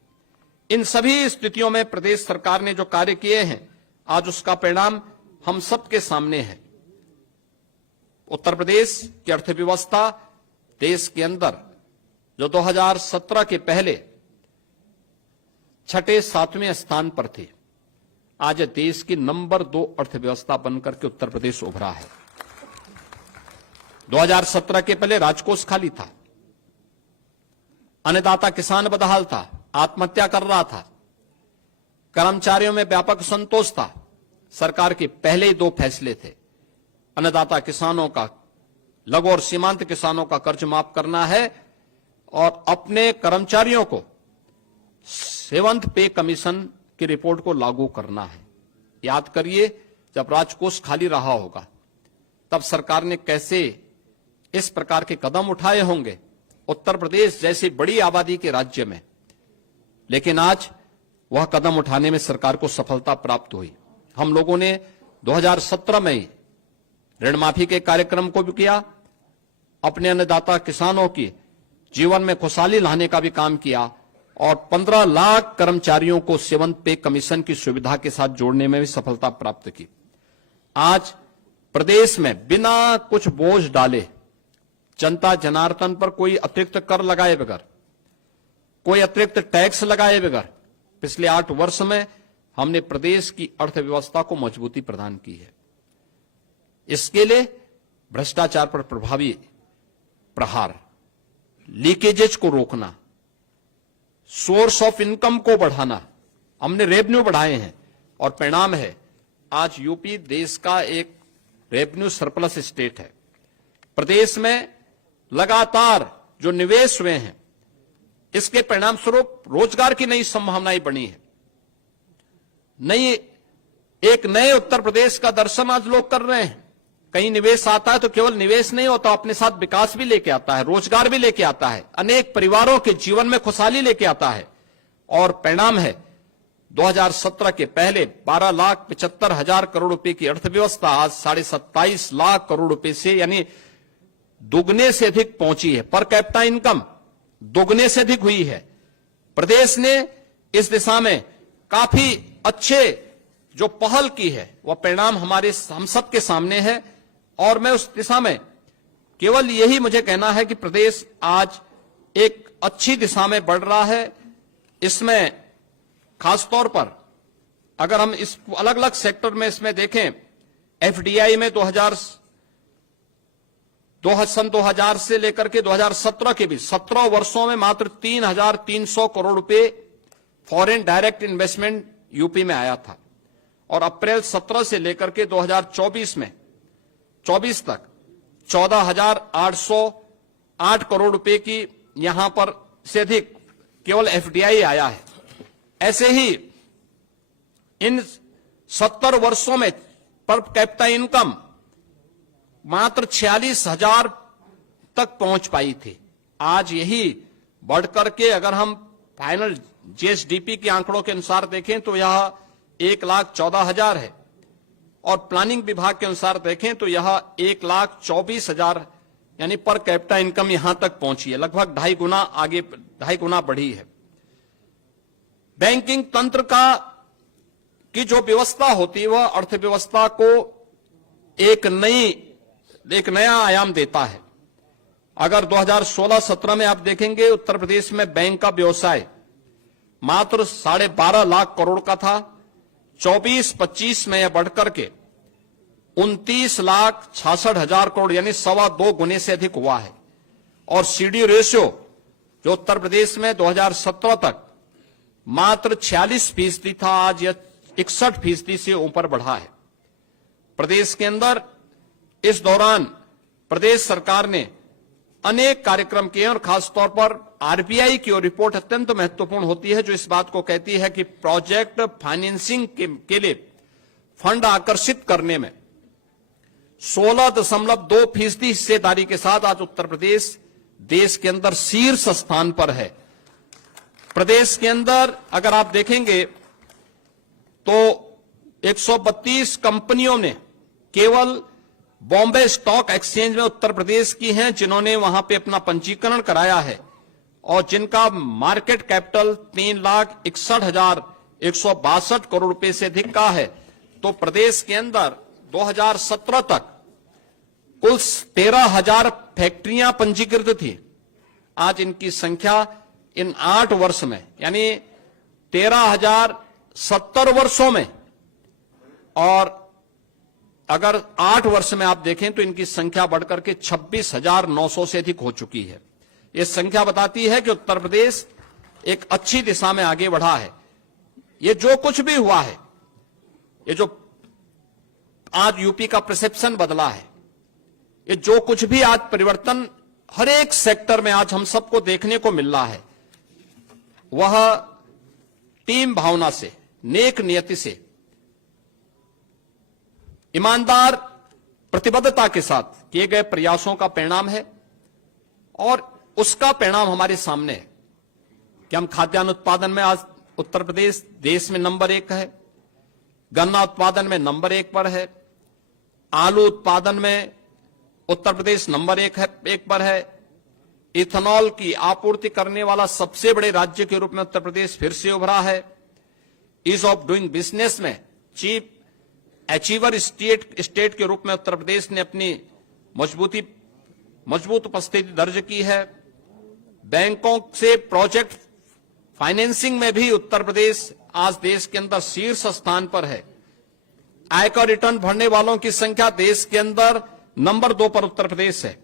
इन सभी स्थितियों में प्रदेश सरकार ने जो कार्य किए हैं, आज उसका परिणाम हम सबके सामने है। उत्तर प्रदेश की अर्थव्यवस्था देश के अंदर जो 2017 के पहले 6-7वें स्थान पर थी, आज देश की नंबर 2 अर्थव्यवस्था बनकर के उत्तर प्रदेश उभरा है। 2017 के पहले राजकोष खाली था, अन्नदाता किसान बदहाल था, आत्महत्या कर रहा था, कर्मचारियों में व्यापक संतोष था। सरकार के पहले ही 2 फैसले थे, अन्नदाता किसानों का, लघु और सीमांत किसानों का कर्ज माफ करना है और अपने कर्मचारियों को 7th पे कमीशन की रिपोर्ट को लागू करना है। याद करिए, जब राजकोष खाली रहा होगा तब सरकार ने कैसे इस प्रकार के कदम उठाए होंगे उत्तर प्रदेश जैसी बड़ी आबादी के राज्य में, लेकिन आज वह कदम उठाने में सरकार को सफलता प्राप्त हुई। हम लोगों ने 2017 में ही ऋण माफी के कार्यक्रम को भी किया, अपने अन्नदाता किसानों की जीवन में खुशहाली लाने का भी काम किया और 15 लाख कर्मचारियों को 7th पे कमीशन की सुविधा के साथ जोड़ने में भी सफलता प्राप्त की। आज प्रदेश में बिना कुछ बोझ डाले, जनता जनार्दन पर कोई अतिरिक्त कर लगाए बगैर, कोई अतिरिक्त टैक्स लगाए बगैर पिछले 8 वर्ष में हमने प्रदेश की अर्थव्यवस्था को मजबूती प्रदान की है। इसके लिए भ्रष्टाचार पर प्रभावी प्रहार, लीकेजेज को रोकना, सोर्स ऑफ इनकम को बढ़ाना, हमने रेवेन्यू बढ़ाए हैं और परिणाम है आज यूपी देश का एक रेवेन्यू सरप्लस स्टेट है। प्रदेश में लगातार जो निवेश हुए हैं, इसके परिणाम स्वरूप रोजगार की नई संभावनाएं बनी है। एक नए उत्तर प्रदेश का दर्शन आज लोग कर रहे हैं। कहीं निवेश आता है तो केवल निवेश नहीं होता, अपने साथ विकास भी लेके आता है, रोजगार भी लेके आता है, अनेक परिवारों के जीवन में खुशहाली लेके आता है। और परिणाम है 2017 के पहले 12,75,000 करोड़ रुपए की अर्थव्यवस्था आज 27.5 लाख करोड़ रुपए से, यानी दुगने से अधिक पहुंची है। पर कैपिटा इनकम दुगने से अधिक हुई है। प्रदेश ने इस दिशा में काफी अच्छे जो पहल की है, वह परिणाम हम सबके सामने है और मैं उस दिशा में केवल यही मुझे कहना है कि प्रदेश आज एक अच्छी दिशा में बढ़ रहा है। इसमें खासतौर पर अगर हम इस अलग अलग सेक्टर में इसमें देखें, एफडीआई में 2000 से लेकर के 2017 के बीच 17 वर्षों में मात्र 3,300 करोड़ रुपए फॉरेन डायरेक्ट इन्वेस्टमेंट यूपी में आया था और अप्रैल 17 से लेकर के 2024 तक 14,808 करोड़ रुपए की यहां पर से अधिक केवल एफडीआई आया है। ऐसे ही इन 70 वर्षों में पर कैपिटा इनकम मात्र 46,000 तक पहुंच पाई थी। आज यही बढ़कर के अगर हम फाइनल जीएसडीपी के आंकड़ों के अनुसार देखें तो यह 1,14,000 है, और प्लानिंग विभाग के अनुसार देखें तो यह 1,24,000 यानी पर कैपिटा इनकम यहां तक पहुंची है, लगभग 2.5 गुना बढ़ी है। बैंकिंग तंत्र की जो व्यवस्था होती है वह अर्थव्यवस्था को एक नया आयाम देता है। अगर 2016-17 में आप देखेंगे उत्तर प्रदेश में बैंक का व्यवसाय मात्र 12.5 लाख करोड़ का था, 24-25 में यह बढ़कर के 29,66,000 करोड़ यानी 2.25 गुने से अधिक हुआ है। और सीडी रेशियो जो उत्तर प्रदेश में 2017 तक मात्र 46% था, आज यह 61% से ऊपर बढ़ा है। प्रदेश के अंदर इस दौरान प्रदेश सरकार ने अनेक कार्यक्रम किए और खासतौर पर आरबीआई की ओर रिपोर्ट अत्यंत महत्वपूर्ण होती है, जो इस बात को कहती है कि प्रोजेक्ट फाइनेंसिंग के लिए फंड आकर्षित करने में 16.2% हिस्सेदारी के साथ आज उत्तर प्रदेश देश के अंदर शीर्ष स्थान पर है। प्रदेश के अंदर अगर आप देखेंगे तो 132 कंपनियों ने केवल बॉम्बे स्टॉक एक्सचेंज में उत्तर प्रदेश की हैं जिन्होंने वहां पे अपना पंजीकरण कराया है, और जिनका मार्केट कैपिटल 3,61,162 करोड़ रुपए से अधिक का है। तो प्रदेश के अंदर 2017 तक कुल 13,000 फैक्ट्रियां पंजीकृत थी। आज इनकी संख्या इन 8 वर्ष में यानी 13,070 वर्षों में, और अगर 8 वर्ष में आप देखें तो इनकी संख्या बढ़कर के 26,900 से अधिक हो चुकी है। यह संख्या बताती है कि उत्तर प्रदेश एक अच्छी दिशा में आगे बढ़ा है। ये जो कुछ भी हुआ है, ये जो आज यूपी का परसेप्शन बदला है, ये जो कुछ भी आज परिवर्तन हर एक सेक्टर में आज हम सबको देखने को मिल रहा है, वह टीम भावना से, नेक नियति से, ईमानदार प्रतिबद्धता के साथ किए गए प्रयासों का परिणाम है। और उसका परिणाम हमारे सामने है कि हम खाद्यान्न उत्पादन में आज उत्तर प्रदेश देश में नंबर 1 है, गन्ना उत्पादन में नंबर 1 पर है, आलू उत्पादन में उत्तर प्रदेश नंबर 1 पर है, इथेनॉल की आपूर्ति करने वाला सबसे बड़े राज्य के रूप में उत्तर प्रदेश फिर से उभरा है। ईज ऑफ डूइंग बिजनेस में चीफ अचीवर स्टेट के रूप में उत्तर प्रदेश ने अपनी मजबूत उपस्थिति दर्ज की है। बैंकों से प्रोजेक्ट फाइनेंसिंग में भी उत्तर प्रदेश आज देश के अंदर शीर्ष स्थान पर है। आयकर रिटर्न भरने वालों की संख्या देश के अंदर नंबर 2 पर उत्तर प्रदेश है।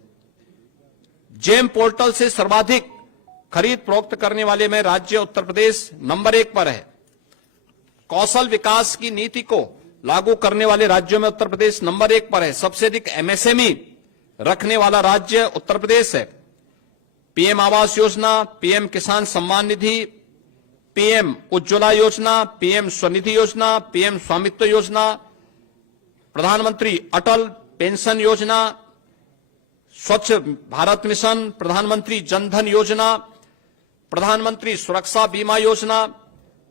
जेम पोर्टल से सर्वाधिक खरीद फरोख्त करने वाले में राज्य उत्तर प्रदेश नंबर 1 पर है। कौशल विकास की नीति को लागू करने वाले राज्यों में उत्तर प्रदेश नंबर 1 पर है। सबसे अधिक एमएसएमई रखने वाला राज्य उत्तर प्रदेश है। पीएम आवास योजना, पीएम किसान सम्मान निधि, पीएम उज्ज्वला योजना, पीएम स्वनिधि योजना, पीएम स्वामित्व योजना, प्रधानमंत्री अटल पेंशन योजना, स्वच्छ भारत मिशन, प्रधानमंत्री जनधन योजना, प्रधानमंत्री सुरक्षा बीमा योजना,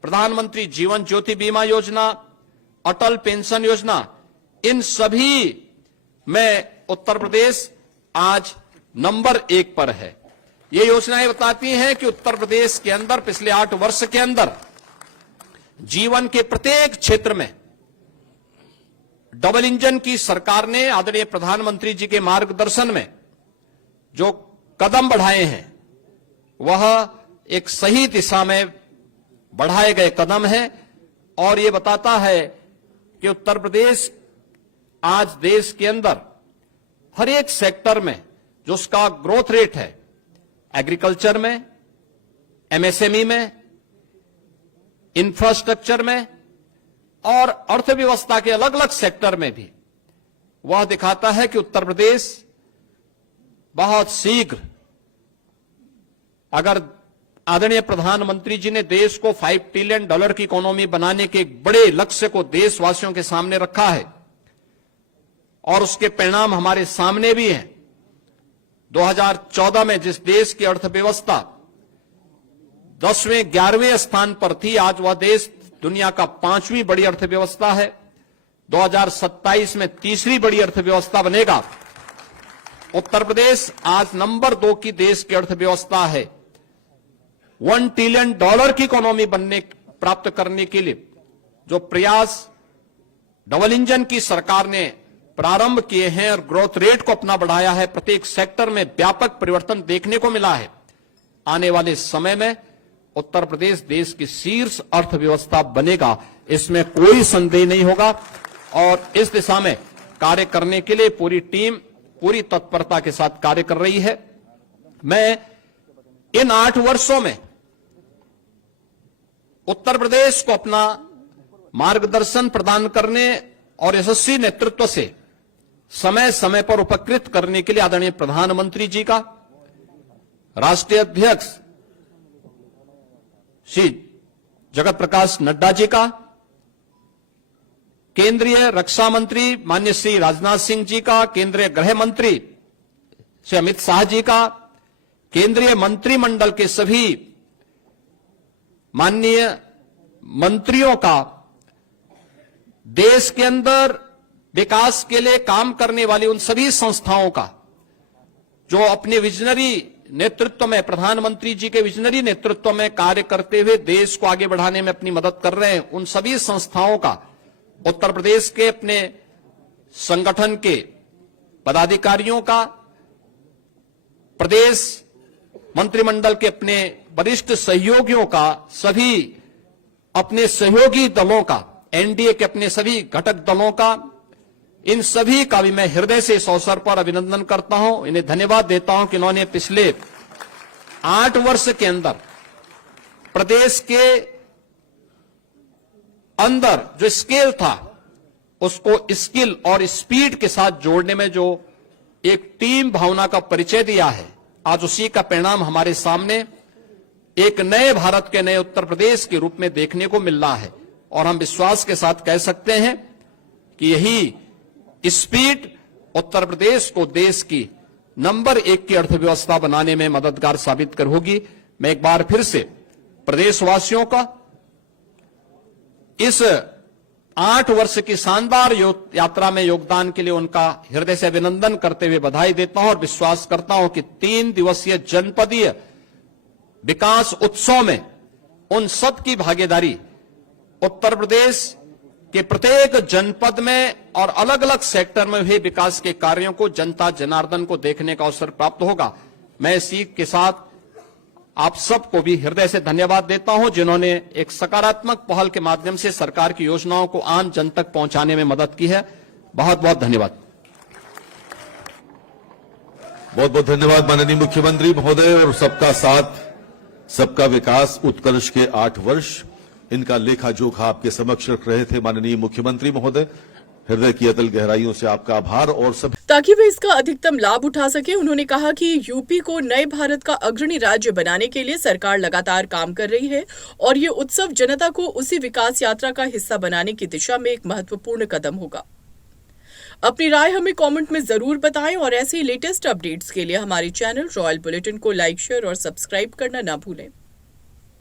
प्रधानमंत्री जीवन ज्योति बीमा योजना, अटल पेंशन योजना, इन सभी में उत्तर प्रदेश आज नंबर 1 पर है। ये योजनाएं बताती हैं कि उत्तर प्रदेश के अंदर पिछले 8 वर्ष के अंदर जीवन के प्रत्येक क्षेत्र में डबल इंजन की सरकार ने आदरणीय प्रधानमंत्री जी के मार्गदर्शन में जो कदम बढ़ाए हैं वह एक सही दिशा में बढ़ाए गए कदम हैं, और यह बताता है कि उत्तर प्रदेश आज देश के अंदर हर एक सेक्टर में जो उसका ग्रोथ रेट है, एग्रीकल्चर में, एमएसएमई में, इंफ्रास्ट्रक्चर में और अर्थव्यवस्था के अलग अलग सेक्टर में भी, वह दिखाता है कि उत्तर प्रदेश बहुत शीघ्र, अगर आदरणीय प्रधानमंत्री जी ने देश को $5 ट्रिलियन की इकोनॉमी बनाने के एक बड़े लक्ष्य को देशवासियों के सामने रखा है और उसके परिणाम हमारे सामने भी हैं। 2014 में जिस देश की अर्थव्यवस्था 10वें 11वें स्थान पर थी, आज वह देश दुनिया का 5वीं बड़ी अर्थव्यवस्था है। 2027 में तीसरी बड़ी अर्थव्यवस्था बनेगा। उत्तर प्रदेश आज नंबर 2 की देश की अर्थव्यवस्था है। $1 ट्रिलियन की इकोनॉमी प्राप्त करने के लिए जो प्रयास डबल इंजन की सरकार ने प्रारंभ किए हैं और ग्रोथ रेट को अपना बढ़ाया है, प्रत्येक सेक्टर में व्यापक परिवर्तन देखने को मिला है। आने वाले समय में उत्तर प्रदेश देश की शीर्ष अर्थव्यवस्था बनेगा, इसमें कोई संदेह नहीं होगा। और इस दिशा में कार्य करने के लिए पूरी टीम पूरी तत्परता के साथ कार्य कर रही है। मैं इन 8 वर्षों में उत्तर प्रदेश को अपना मार्गदर्शन प्रदान करने और यशस्वी नेतृत्व से समय समय पर उपकृत करने के लिए आदरणीय प्रधानमंत्री जी का, राष्ट्रीय अध्यक्ष श्री जगत प्रकाश नड्डा जी का, केंद्रीय रक्षा मंत्री माननीय श्री राजनाथ सिंह जी का, केंद्रीय गृह मंत्री श्री अमित शाह जी का, केंद्रीय मंत्रिमंडल के सभी माननीय मंत्रियों का, देश के अंदर विकास के लिए काम करने वाली उन सभी संस्थाओं का जो अपने विजनरी नेतृत्व में, प्रधानमंत्री जी के विजनरी नेतृत्व में कार्य करते हुए देश को आगे बढ़ाने में अपनी मदद कर रहे हैं, उन सभी संस्थाओं का, उत्तर प्रदेश के अपने संगठन के पदाधिकारियों का, प्रदेश मंत्रिमंडल के अपने वरिष्ठ सहयोगियों का, सभी अपने सहयोगी दलों का, एनडीए के अपने सभी घटक दलों का, इन सभी का भी मैं हृदय से इस अवसर पर अभिनंदन करता हूं, इन्हें धन्यवाद देता हूं कि इन्होंने पिछले 8 वर्ष के अंदर प्रदेश के अंदर जो स्केल था उसको स्किल और स्पीड के साथ जोड़ने में जो एक टीम भावना का परिचय दिया है, आज उसी का परिणाम हमारे सामने एक नए भारत के नए उत्तर प्रदेश के रूप में देखने को मिल रहा है। और हम विश्वास के साथ कह सकते हैं कि यही स्पीड उत्तर प्रदेश को देश की नंबर 1 की अर्थव्यवस्था बनाने में मददगार साबित कर होगी। मैं एक बार फिर से प्रदेशवासियों का इस 8 वर्ष की शानदार यात्रा में योगदान के लिए उनका हृदय से अभिनंदन करते हुए बधाई देता हूं और विश्वास करता हूं कि 3 दिवसीय जनपदीय विकास उत्सव में उन सब की भागीदारी उत्तर प्रदेश के प्रत्येक जनपद में और अलग अलग सेक्टर में हुए विकास के कार्यों को जनता जनार्दन को देखने का अवसर प्राप्त होगा। मैं इसी के साथ आप सबको भी हृदय से धन्यवाद देता हूं जिन्होंने एक सकारात्मक पहल के माध्यम से सरकार की योजनाओं को आम जन तक पहुंचाने में मदद की है। बहुत बहुत धन्यवाद। बहुत बहुत धन्यवाद माननीय मुख्यमंत्री महोदय। और सबका साथ सबका विकास उत्कर्ष के 8 वर्ष, इनका लेखा जोखा आपके समक्ष रख रहे थे माननीय मुख्यमंत्री महोदय। हृदय की अतल गहराइयों से आपका आभार। और सब ताकि वे इसका अधिकतम लाभ उठा सके, उन्होंने कहा कि यूपी को नए भारत का अग्रणी राज्य बनाने के लिए सरकार लगातार काम कर रही है और ये उत्सव जनता को उसी विकास यात्रा का हिस्सा बनाने की दिशा में एक महत्वपूर्ण कदम होगा। अपनी राय हमें कमेंट में जरूर बताएं और ऐसे ही लेटेस्ट अपडेट्स के लिए हमारे चैनल रॉयल बुलेटिन को लाइक, शेयर और सब्सक्राइब करना ना भूलें।